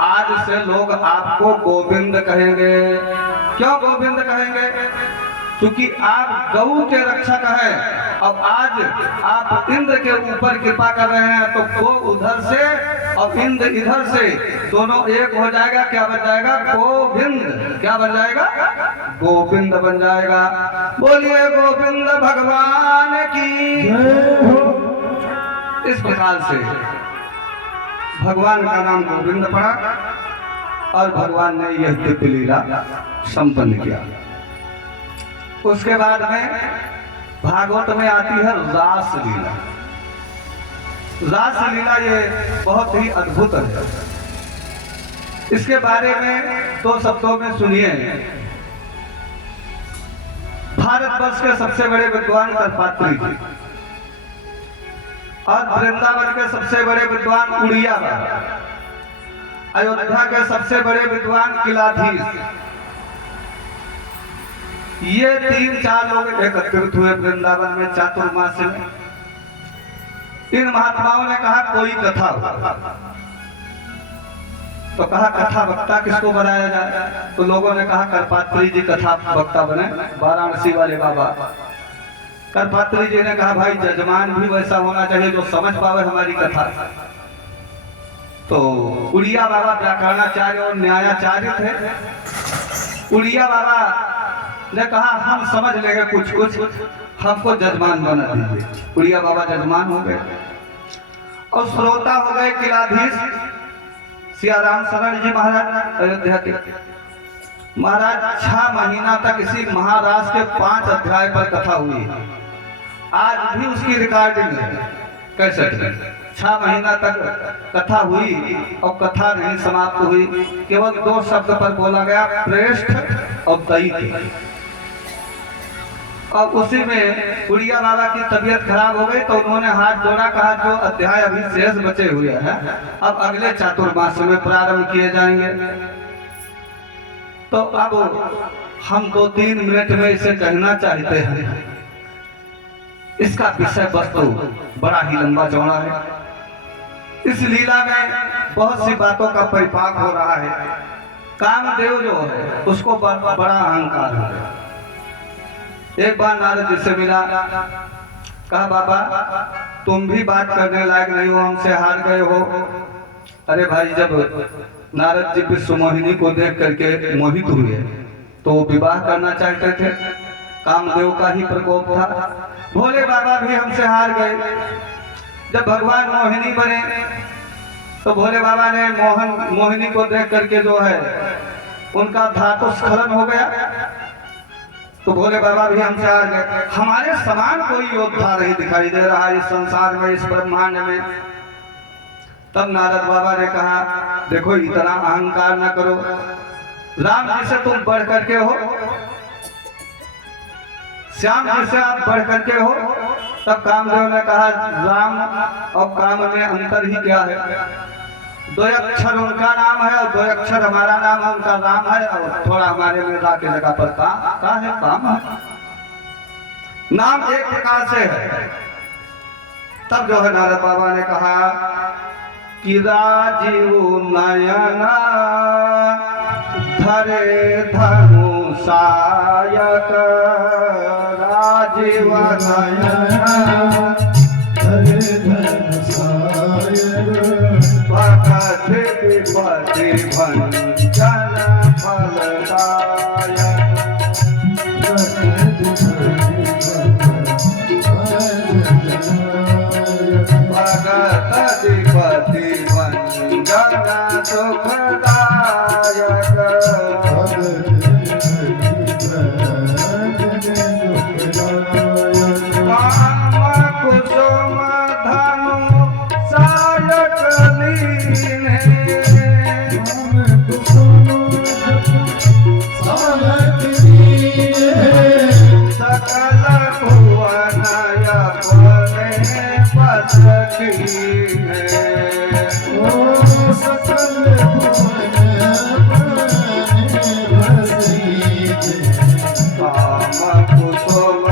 आज से लोग आपको गोविंद कहेंगे। क्यों गोविंद कहेंगे? क्योंकि आप गौ के रक्षक हैं। अब आज आप इंद्र के ऊपर कृपा कर रहे हैं तो गौ उधर से और इंद्र इधर से, दोनों एक हो जाएगा। क्या बन जाएगा? गोविंद। क्या बन जाएगा? गोविंद बन जाएगा। बोलिए गोविंद भगवान की। इस प्रकार से भगवान का नाम गोविंद पड़ा और भगवान ने यह दिव्य लीला संपन्न किया। उसके बाद में भागवत में आती है रास लीला। रास लीला ये बहुत ही अद्भुत है। इसके बारे में दो शब्दों में सुनिए। भारतवर्ष के सबसे बड़े विद्वान कर्पात्री जी और वृंदावन के सबसे बड़े विद्वान उड़िया बाबा, अयोध्या के सबसे बड़े विद्वान किलाधीश, ये 3-4 लोग एकत्रित हुए वृंदावन में चातुर्मास में। इन महात्माओं ने कहा कोई कथा हो, तो कहा कथा वक्ता किसको बनाया जाए? तो लोगों ने कहा कर्पात्री जी कथा वक्ता बने, वाराणसी वाले बाबा। कर्पात्री जी ने कहा भाई जजमान भी वैसा होना चाहिए जो समझ पावे हमारी कथा। तो उड़िया बाबा व्याकरणाचार्य और न्यायाचार्य थे। उड़िया बाबा ने कहा हम समझ लेंगे कुछ, हमको जजमान बना दीजिए। उड़िया बाबा जजमान हो गए और श्रोता हो गए किलाधीश सियाराम शरण जी महाराज अयोध्या के। महाराज 6 महीना तक इसी महाराज के 5 अध्याय पर कथा हुई। आज भी उसकी रिकॉर्डिंग है कैसे। 6 महीना तक कथा हुई और कथा नहीं समाप्त हुई, केवल 2 शब्द पर बोला गया, प्रेष्ठ और दैत्य। और उसी में उड़िया बाबा की तबीयत खराब हो गई तो उन्होंने हाथ जोड़ा, कहा जो अध्याय अभी शेष बचे हुए हैं अब अगले चातुर्मास में प्रारंभ किए जाएंगे। तो अब हम 2-3 मिनट में इसे कहना चाहते हैं। इसका विषय वस्तु बड़ा ही लंबा चौड़ा है। इस लीला में बहुत सी बातों का परिपाक हो रहा है। कामदेव जो है उसको बड़ा अहंकार है। एक बार नारद जी से मिला, कहा बाबा तुम भी बात करने लायक नहीं हो, हमसे हार गए हो। अरे भाई जब नारद जी विश्व मोहिनी को देख करके मोहित हुए तो वो विवाह करना चाहते थे, कामदेव का ही प्रकोप था। भोले बाबा भी हमसे हार गए। जब भगवान मोहिनी बने तो भोले बाबा ने मोहिनी को देख करके जो है उनका धातु स्खलन हो गया, तो भोले बाबा भी हमसे हार गए। हमारे समान कोई योद्धा नहीं दिखाई दे रहा इस संसार में, इस ब्रह्मांड में। तब नारद बाबा ने कहा देखो इतना अहंकार न करो, राम जी से तुम बढ़ करके हो, श्याम जी से आप बढ़ करके हो। तब कामदेव ने कहा राम और काम में अंतर ही क्या है? दो अक्षर उनका नाम है और दो अक्षर हमारा नाम है, उनका नाम है और थोड़ा हमारे मृदा की जगह पर का है काम है। नाम एक प्रकार से है। तब जो है नारद बाबा ने कहा कि राजीव नयना धरे धनु सायक, राजीव नयना हरे धन सायक, भगत विपति भंजन फलदायक, भगत विपति भंजन सुखदायक, काम कुसुम धनु सायक लीने, सकल भुवन अपने बस कीने, काम कुसुम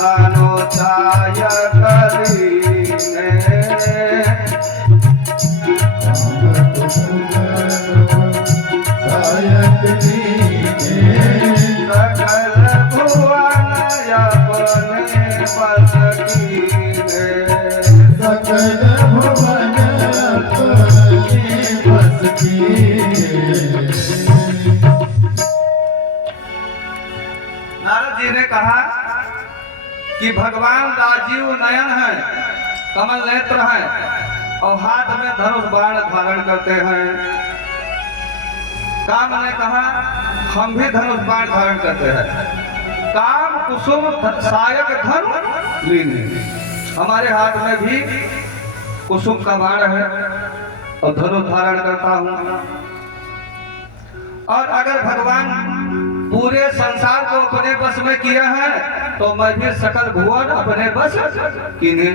धनु सायक लीने, सकल भुवन अपने बस कीने, सकल भुवन अपने बस कीने। नारद जी ने कहा कि भगवान राजीव नयन है, कमल नेत्र है और हाथ में धनुष बाण धारण करते हैं। काम ने कहा हम भी धनुष बाण धारण करते हैं। काम कुसुम सायक धन लीने, हमारे हाथ में भी कुसुम का बाण है और धनुष धारण करता हूँ। और अगर भगवान पूरे संसार को अपने बस में किया है तो मैं भी सकल भुवन अपने बस कीने।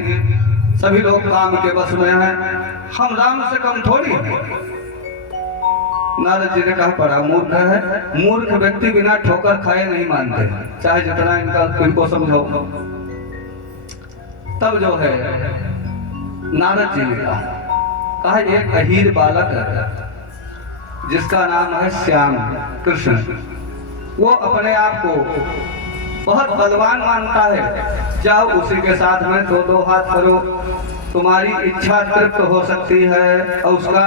सभी लोग काम के बस में हैं, हम राम से कम थोड़ी हैं। नारद जी ने कहा बड़ा मूर्ख है, मूर्ख व्यक्ति बिना ठोकर खाए नहीं मानते, चाहे जितना इनको समझाओ। तब जो है नारद जी ने कहा एक अहीर बालक है जिसका नाम है श्याम कृष्ण, वो अपने आप को बहुत बलवान मानता है। जाओ उसी के साथ में दो हाथ करो, तुम्हारी इच्छा तृप्त हो सकती है और उसका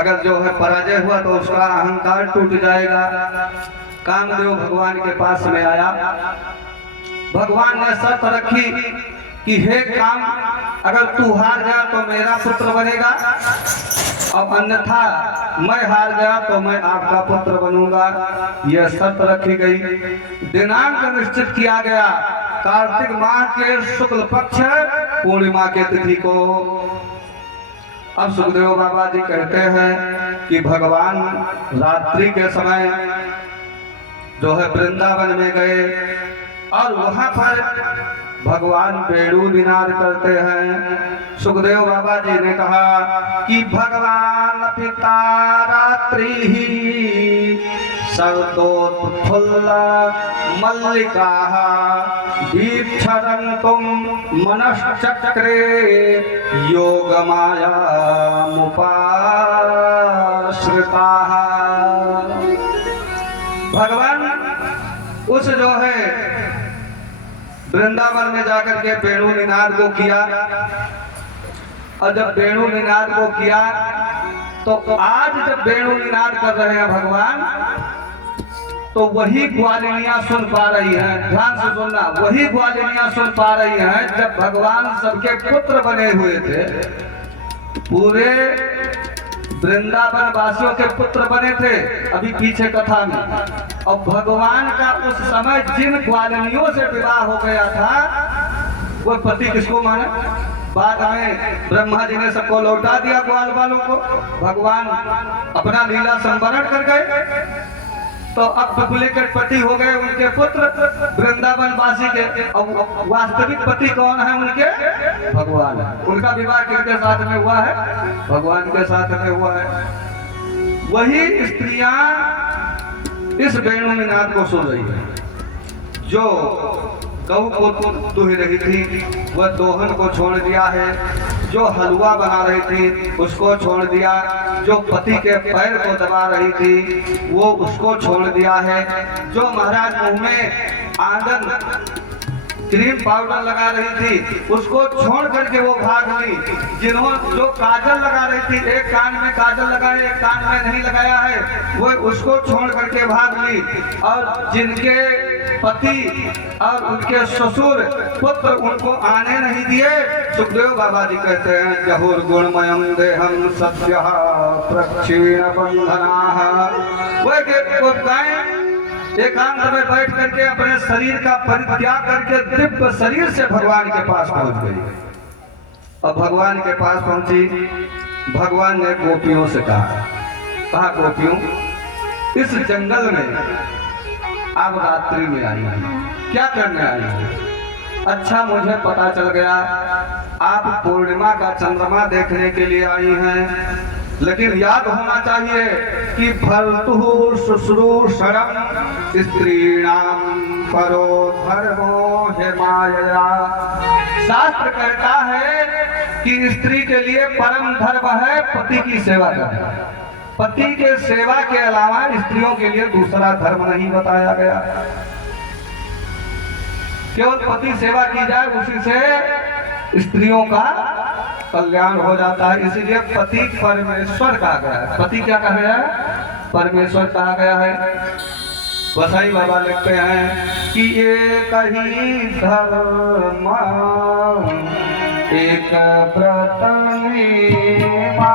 अगर जो है पराजय हुआ तो उसका अहंकार टूट जाएगा। कामदेव भगवान के पास में आया, भगवान ने शर्त रखी कि हे काम, अगर तू हार गया तो मेरा पुत्र बनेगा और अन्यथा मैं हार गया तो मैं आपका पुत्र बनूंगा। यह शर्त रखी गई। दिनांक निश्चित किया गया कार्तिक माह के शुक्ल पक्ष पूर्णिमा के तिथि को। अब सुखदेव बाबा जी कहते हैं कि भगवान रात्रि के समय जो है वृंदावन में गए और वहां पर भगवान बेड़ू निनाद करते हैं। सुखदेव बाबा जी ने कहा कि भगवान पिता रात्रि ही सर्दोत्फुल्ल मल्लिका दीक्षरन्तुम मनश्चक्रे योग माया मुपाश्रिता। भगवान उस जो है वृंदावन में जाकर के वेणु निनाद को किया और जब वेणु निनाद को किया तो आज जब वेणु निनाद कर रहे हैं भगवान तो वही ग्वालिनियां सुन पा रही हैं। ध्यान से सुनना, वही ग्वालिनियां सुन पा रही हैं जब भगवान सबके पुत्र बने हुए थे। पूरे वृंदावन वासियों के पुत्र बने थे अभी पीछे कथा में, और भगवान का उस समय जिन ग्वालिनियों से विवाह हो गया था वो पति किसको माने? बाद में ब्रह्मा जी ने सबको लौटा दिया ग्वाल वालों को। भगवान अपना लीला संवरण कर गए। तो अब डुप्लीकेट पति हो गए उनके पुत्र वृंदावन वासी के। अब वास्तविक पति कौन है उनके? भगवान। उनका विवाह किसके साथ में हुआ है? भगवान के साथ में हुआ है। वही स्त्रियां इस वेणु निनाद को सुन रही है। जो गऊ को दुह रही थी वह दोहन को छोड़ दिया है। जो हलवा बना रही थी उसको छोड़ दिया। जो पति के पैर को दबा रही थी वो उसको छोड़ दिया है। जो महाराज मुंह में आंगन क्रीम पाउडर लगा रही थी उसको छोड़ करके वो भाग ली। जिन्होंने जो काजल लगा रही थी, एक कान में काजल लगाए एक कान में नहीं लगाया है, वो उसको छोड़ करके भाग ली। और जिनके पति और उनके ससुर पुत्र उनको आने नहीं दिए, सुखदेव बाबा जी कहते हैं जहुर गुणमयम देहम सत्य प्रक्षीण बंधना। वो गाय एकांत में बैठ करके अपने शरीर का परित्याग करके दिव्य शरीर से भगवान के पास पहुंच गई। अब भगवान के पास पहुंची, भगवान ने गोपियों से कहा गोपियों इस जंगल में आप रात्रि में आई हैं, क्या करने आई हैं? अच्छा मुझे पता चल गया आप पूर्णिमा का चंद्रमा देखने के लिए आई हैं, लेकिन याद होना चाहिए कि भर्तुः शुश्रूषणं स्त्रीणां परो धर्मो हिमायया। शास्त्र कहता है कि स्त्री के लिए परम धर्म है पति की सेवा करना। पति के सेवा के अलावा स्त्रियों के लिए दूसरा धर्म नहीं बताया गया। केवल पति सेवा की जाए उसी से स्त्रियों का कल्याण हो जाता है। इसीलिए पति परमेश्वर कहा गया है। पति क्या कहा गया है? परमेश्वर कहा गया है। वसाई बाबा लिखते हैं कि एक ही धर्म एक व्रत निभा।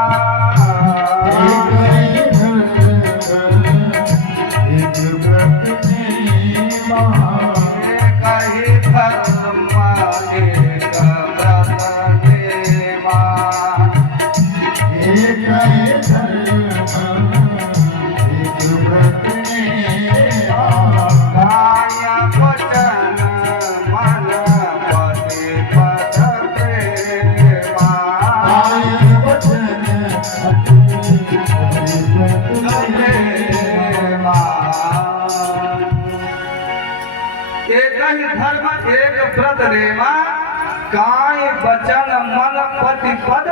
काय वचन मन पति पद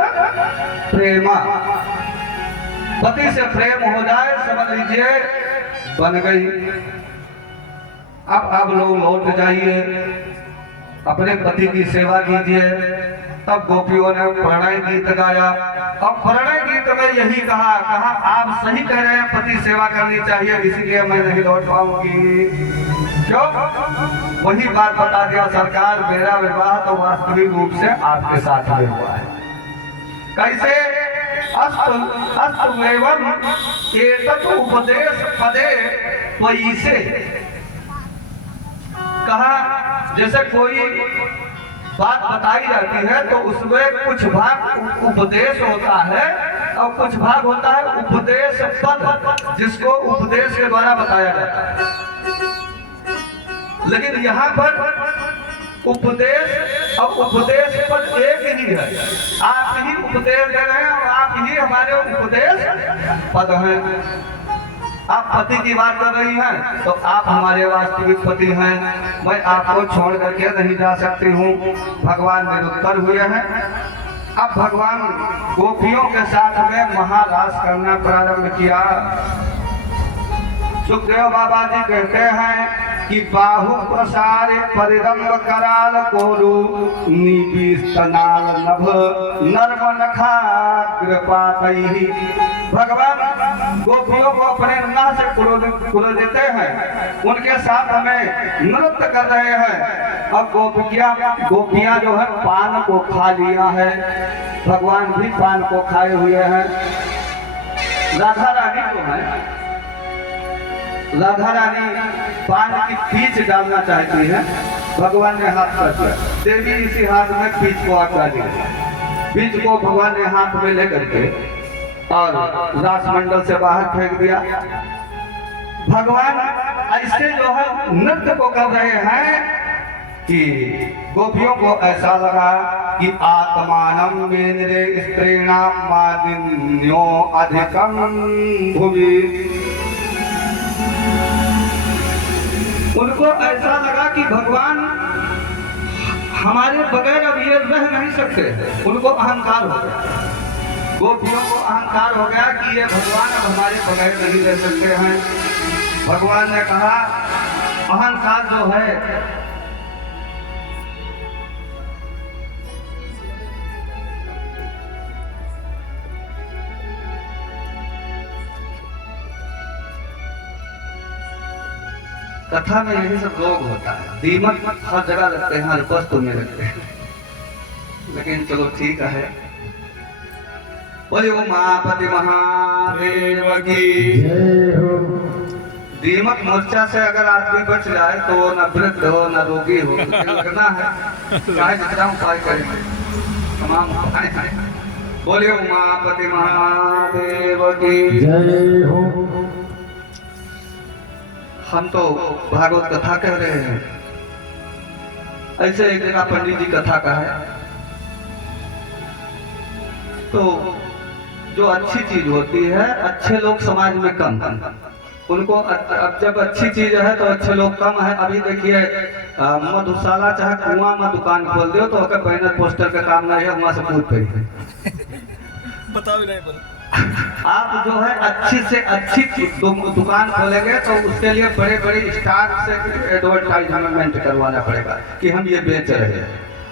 प्रेमा। पति से प्रेम हो जाए समझ लीजिए बन गई। अब आप लोग लौट जाइए अपने पति की सेवा कीजिए। तब गोपियों ने प्रणय गीत गाया। अब प्रणय गीत में यही कहा आप सही कह रहे हैं पति सेवा करनी चाहिए, इसीलिए मैं नहीं लौट पाऊंगी। क्यों? वही बात बता दिया सरकार मेरा विवाह तो वास्तविक रूप से आपके साथ में हुआ है। कैसे? अस्तु एवं एतत् उपदेश पदे त्वयि से। कहा जैसे कोई बात बताई जाती है तो उसमें कुछ भाग उपदेश होता है और कुछ भाग होता है उपदेश पद, जिसको उपदेश के द्वारा बताया जाता है। लेकिन यहाँ पर उपदेश और उपदेश पद एक ही है। आप ही उपदेश दे रहे हैं और आप ही हमारे उपदेश पद हैं। आप पति की बात कर रही हैं तो आप हमारे वास्तविक पति हैं। मैं आपको छोड़ करके नहीं जा सकती हूँ। भगवान निरुत्तर हुए हैं। अब भगवान गोपियों के साथ में महारास करना प्रारंभ किया। सुखदेव बाबा जी कहते हैं कि बाहु प्रसारे परिरंभ कराल कोरु निबिस्तनाल नभ नर्म नखाग्र पातई। भगवान गोपियों को अपने नाह से कुरो देते हैं, उनके साथ हमें नृत्य कर रहे हैं। अब गोपियां जो है पान को खा लिया है, भगवान भी पान को खाए हुए हैं। राधा रानी जो है, राधा रानी पान की पीछ डालना चाहती है, भगवान ने हाथ कर दिया। देवी इसी हाथ में पीछ को आटा दिया। बीज को भगवान ने हाथ में लेकर के और रास मंडल से बाहर फेंक दिया। भगवान ऐसे जो है नृत्य को कर रहे हैं कि गोपियों को ऐसा लगा कि आत्मानं मेनरे स्त्रीणाम मानिन्यो अधिकम भुवि। उनको ऐसा लगा कि भगवान हमारे बगैर अब ये रह नहीं सकते। उनको अहंकार हो गया, गोपियों को अहंकार हो गया कि ये भगवान अब हमारे बगैर नहीं रह सकते हैं। भगवान ने कहा अहंकार जो है कथा में यही सब रोग होता है। दीमक हर जगह लगते हैं, हर वस्तु में लगते हैं, लेकिन चलो ठीक है। बोले उमापति महादेव की जय हो। दीमक मूर्छा से अगर आदमी बच जाए तो वो न वृद्ध हो न रोगी हो, लेकिन लगना है चाहे जितना उपाय करें तमाम उपाय हैं। बोले उमापति महादेव की जय हो। हम तो भागवत कथा कह रहे हैं, ऐसे एक जगह पंडित जी कथा का है। तो जो अच्छी चीज होती है अच्छे लोग समाज में कम, उनको अब जब अच्छी चीज है तो अच्छे लोग कम है। अभी देखिए मधुशाला चाहे कुआं में दुकान खोल दो तो अगर बैनर पोस्टर का काम नहीं है, वहां से पूछ पे बताओ नहीं पर आप जो है अच्छी से अच्छी दुकान खोलेंगे तो उसके लिए बड़े बड़े स्टार से एडवर्टाइजमेंट करवाना पड़ेगा कि हम ये बेच रहे हैं,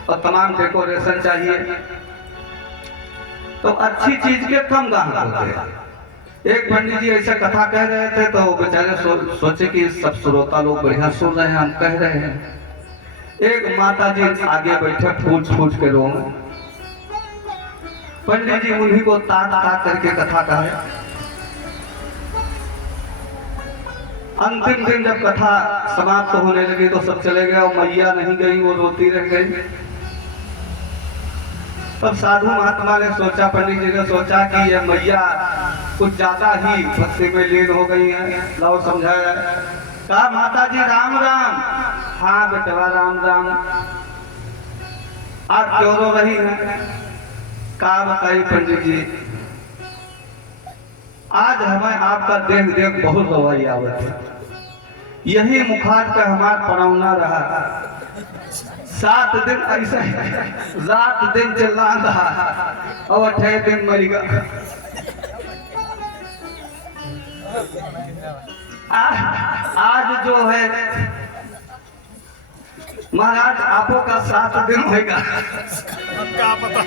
और तमाम डेकोरेशन चाहिए। तो अच्छी चीज के कम ग्राहक होते हैं। एक पंडित जी ऐसा कथा कह रहे थे तो बेचारे सोचे कि सब श्रोता लोग बढ़िया सुन रहे हैं, हम कह रहे हैं। एक माता जी आगे बैठे फूट फूट के रो में, पंडित जी उन्हीं को ताक ताक करके कथा कहे। अंतिम दिन जब कथा समाप्त होने लगी तो सब चले गए और मैया नहीं गई, वो रोती रह गई। तब साधु महात्मा ने सोचा, पंडित जी ने सोचा कि ये मैया कुछ ज्यादा ही भक्ति में लीन हो गई है, लाओ समझाया। कहा माता जी राम राम। हाँ बेटवा राम राम। आप क्यों रो रही हैं? कहा बताइए पंडित जी, आज हमें आपका देख देख बहुत रवाई आवत है। यही मुखार पे हमार पड़ौना रहा, 7 दिन ऐसा रात दिन चिल्ला रहा और 8 दिन मर गया। आज जो है महाराज आपो का 7 दिन होगा। क्या पता।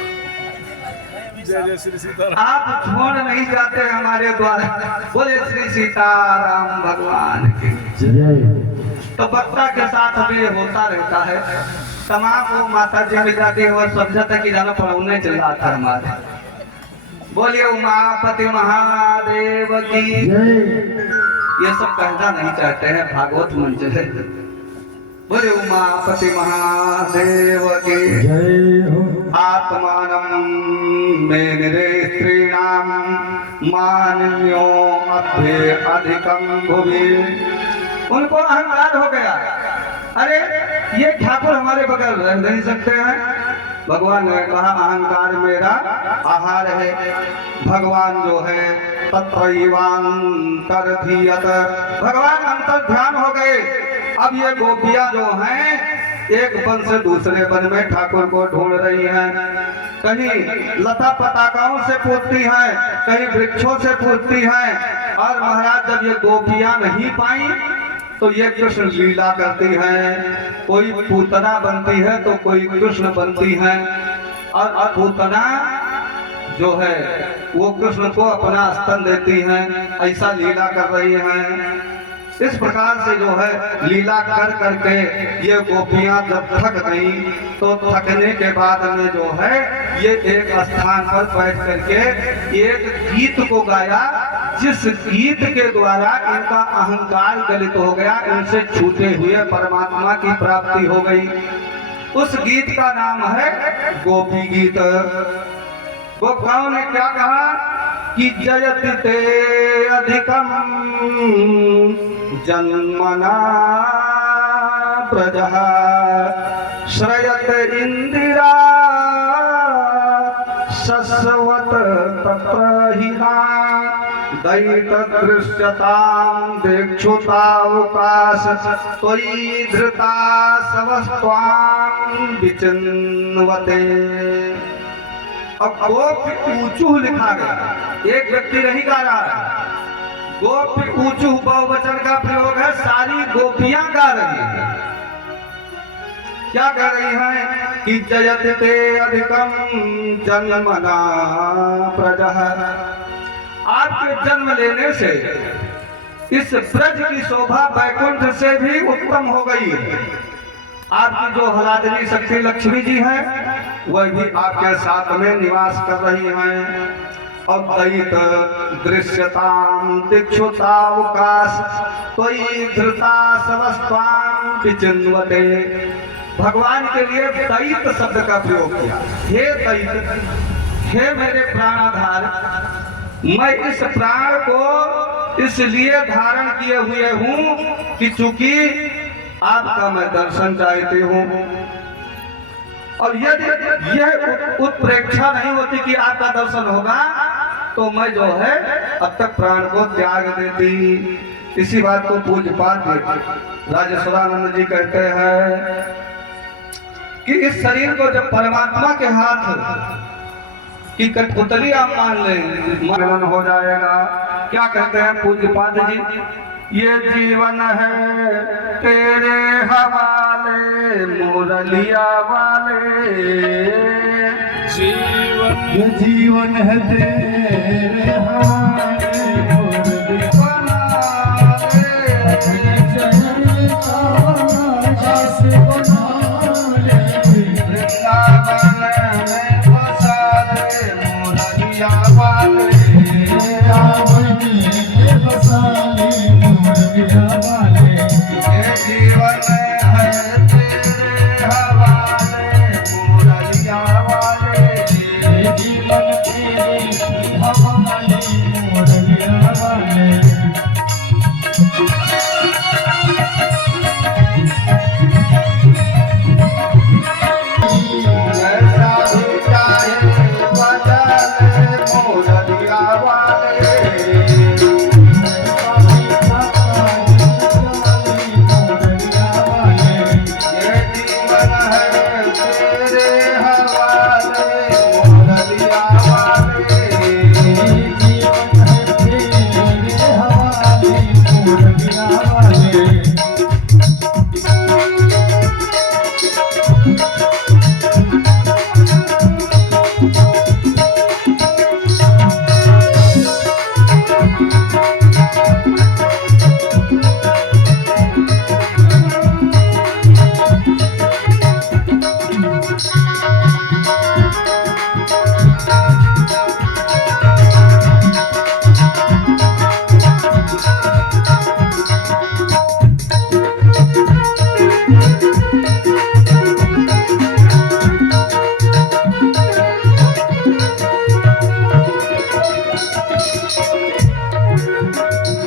जय जय श्री सीताराम। आप छोड़ नहीं जाते हमारे द्वारा। बोले श्री सीताराम भगवान की जय। तो बच्चा के साथ भी ये होता रहता है। तमाम को माता जी मिल जाती है और समझता कि जाना पड़ौने चल रहा था हमारे। बोलिए उमापति महादेव की जय। ये सब कहना नहीं चाहते हैं, भागवत मंच है। बोले उमापति महादेव की जय हो। आत्मानं मेनरे स्त्रीणाम मानिन्यो अभ्ये अधिकम भुवि। उनको अहंकार हो गया, अरे ये ठाकुर हमारे बगैर रह नहीं सकते हैं। भगवान ने कहा अहंकार मेरा आहार है। भगवान जो है तत्रैवान्तर्धीयत, भगवान अंतर ध्यान हो गए। अब ये गोपियां जो हैं एक वन से दूसरे वन में ठाकुर को ढूंढ रही हैं। कहीं लता पताकाओं से पूछती हैं, कहीं वृक्षों से पूछती हैं। और महाराज जब ये गोपियां नहीं पाई तो ये कृष्ण लीला करती हैं। कोई पूतना बनती है तो कोई कृष्ण बनती है। और पूतना जो है वो कृष्ण को अपना स्तन देती हैं, ऐसा लीला कर रही हैं। इस प्रकार से जो है लीला कर करके ये गोपियां जब थक गई तो थकने के बाद में जो है ये एक स्थान पर बैठ करके एक गीत को गाया, जिस गीत के द्वारा इनका अहंकार गलित हो गया, इनसे छूटे हुए परमात्मा की प्राप्ति हो गई। उस गीत का नाम है गोपी गीत। गोपियों ने क्या कहा? कि जयति ते अधिकम जन्मना प्रजा श्रयत इंदिरा शश्वत तत्र हिना दैतदृश्यतां दिक्षुतावकाश त्वयि धृता सवस्त्वां विचिन्वते। अब गोप ऊंचू लिखा गया, एक व्यक्ति नहीं गा रहा है। गोप ऊंचू बहुवचन का प्रयोग है, सारी गोपियां गा रही हैं। क्या कह रही हैं कि जयति ते अधिकम जन्मना प्रजा। आपके जन्म लेने से इस ब्रज की शोभा वैकुंठ से भी उत्तम हो गई है। आपकी जो हलादनी शक्ति लक्ष्मी जी हैं वह भी आपके साथ में निवास कर रही हैं। अद्वैत दृश्यतां दिक्षुतावकाश त्वयि धृता सवस्त्वां विचिन्वते। भगवान के लिए दैत शब्द का प्रयोग किया। हे दैत, हे मेरे प्राणाधार, मैं इस प्राण को इसलिए धारण किए हुए हूँ कि चूंकि आपका मैं दर्शन चाहती हूँ, और यदि यह उत्प्रेक्षा नहीं होती कि आपका दर्शन होगा तो मैं जो है अब तक प्राण को त्याग देती। इसी बात को पूज्यपाद राजेश्वरानंद जी कहते हैं कि इस शरीर को जब परमात्मा के हाथ की कठपुतली आप मान लें, मन हो जाएगा। क्या कहते हैं पूज्यपाद जी, ये जीवन है तेरे हवाले मुरलिया वाले। ये जीवन है तेरे हवाले मुरलिया वाले। अपने चरण का आस बना ले, वृंदावन में बसा ले मुरलिया वाले। रावणी के बसा ले मुरलिया वाले। ये जीवन है तेरे हवाले मुरलिया वाले। ये जीवन तेरे हवाले मुरलिया वाले। जैसा भी चाहे बजा ले मुरलिया वाले। ये जीवन है तेरे हवाले मुरलिया वाले।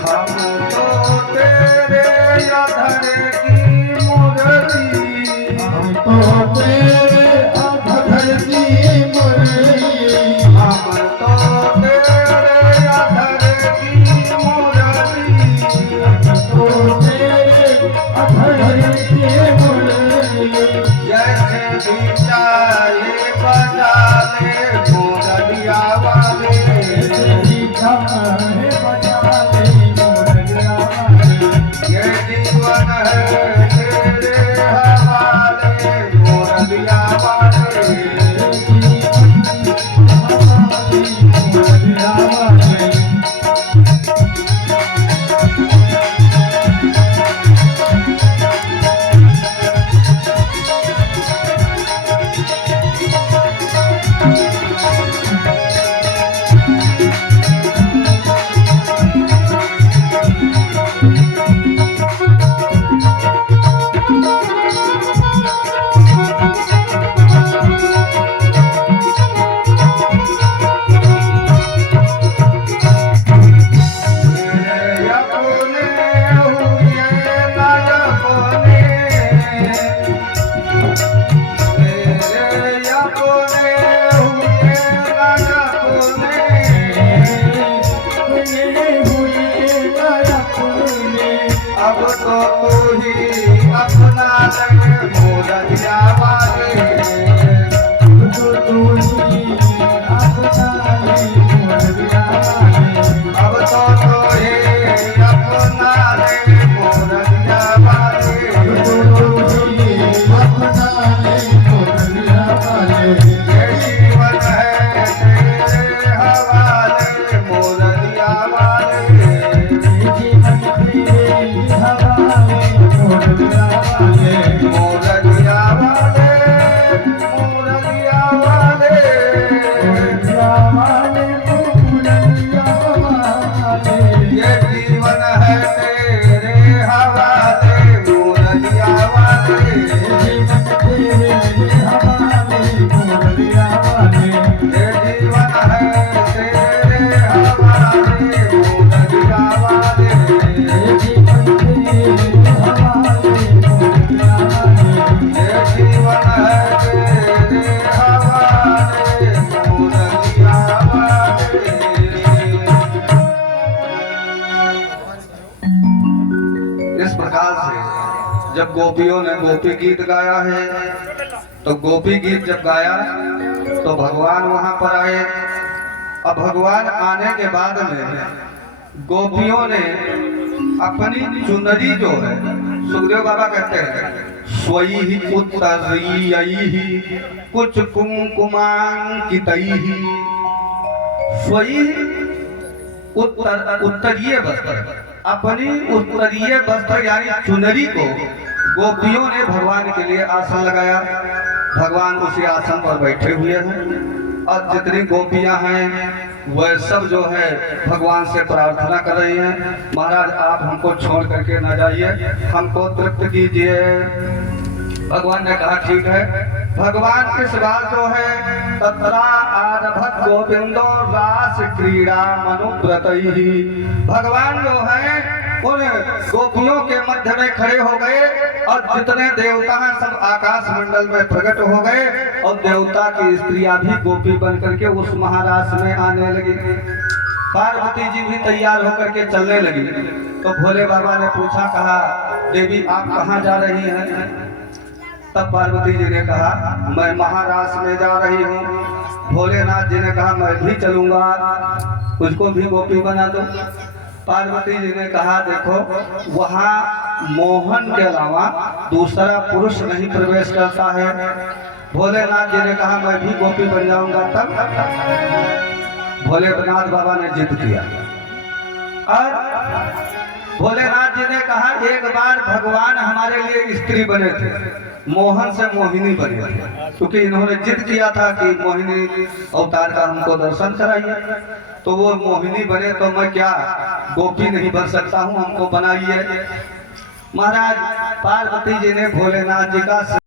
हम तो तेरे अधर की मुरली। हम तो तेरे अधर की मुरली। हम तो तेरे अधर की मुरली। तो तेरे अधर की मुरली। जैसे भी चाहे बजा ले मुरलिया वाले। तेरी चाहे बजा ले मुरलिया वाले। ये जीवन है तेरे हवाले मुरलिया वाले। मुरलिया वाले। तो तू ही अपना ले मोरनिया वाले तो तू ही अपना ले मोरनिया वाले अब तो तू ही अपना ले मोरनिया वाले तो तू ही अपना ले मोरनिया वाले ये जीवन है तेरे हवाले मोरनिया वाले जीवन तेरे हवाले मोरनिया वाले मोरनिया वाले मोरनिया वाले मोरनिया वाले मोरनिया वाले ये जीवन है तेरे हवाले मोरनिया वाले जीवन तेरे हवाले मोरनिया वाले ये जीवन है तेरे हवाले मोरनिया वाले जीवन तेरे हवाले मोरनिया वाले ये जीवन है तेरे हवाले मोरनिया वाले। इस प्रकार से जब गोपियों ने गोपी गीत गाया है तो गोपी गीत जब गाया तो भगवान वहां पर आए। अब भगवान आने के बाद में गोपियों ने अपनी चुनरी जो है सुखदेव बाबा कहते हैं स्वई ही उत्तरीयी कुछ कुमकुमांकितई स्वई उत्तरीय वस्त्र अपनी उत्तरीय वस्त्र यानी चुनरी को गोपियों ने भगवान के लिए आसन लगाया। भगवान उसी आसन पर बैठे हुए हैं और जितनी गोपियां हैं वह सब जो है भगवान से प्रार्थना कर रही हैं, महाराज आप हमको छोड़ करके न जाइए, हमको तृप्त कीजिए। भगवान ने कहा ठीक है। भगवान इस बार जो है तत्रा आरभत गोविंदो रास क्रीड़ा मनुव्रतैहि भगवान जो है उन गोपियों के मध्य में खड़े हो गए और जितने देवता हैं सब आकाश मंडल में प्रकट हो गए और देवता की स्त्रियां भी गोपी बन करके उस महारास में आने लगी। पार्वती जी भी तैयार होकर के चलने लगी तो भोले बाबा ने पूछा, कहा देवी आप कहाँ जा रही हैं? तब पार्वती जी ने कहा मैं महारास में जा रही हूँ। भोलेनाथ जी ने कहा मैं भी चलूंगा, उसको भी गोपी बना दो। पार्वती जी ने कहा देखो वहाँ मोहन के अलावा दूसरा पुरुष नहीं प्रवेश करता है। भोलेनाथ जी ने कहा मैं भी गोपी बन जाऊंगा। तब भोलेनाथ बाबा ने जिद किया और भोलेनाथ जी ने कहा एक बार भगवान हमारे लिए स्त्री बने थे, मोहन से मोहिनी बने थे, क्योंकि इन्होंने जिद किया था कि मोहिनी अवतार का हमको दर्शन कराइए, तो वो मोहिनी बने तो मैं क्या गोपी नहीं बन सकता हूँ, हमको बनाइए। महाराज पार्वती जी ने भोलेनाथ जी का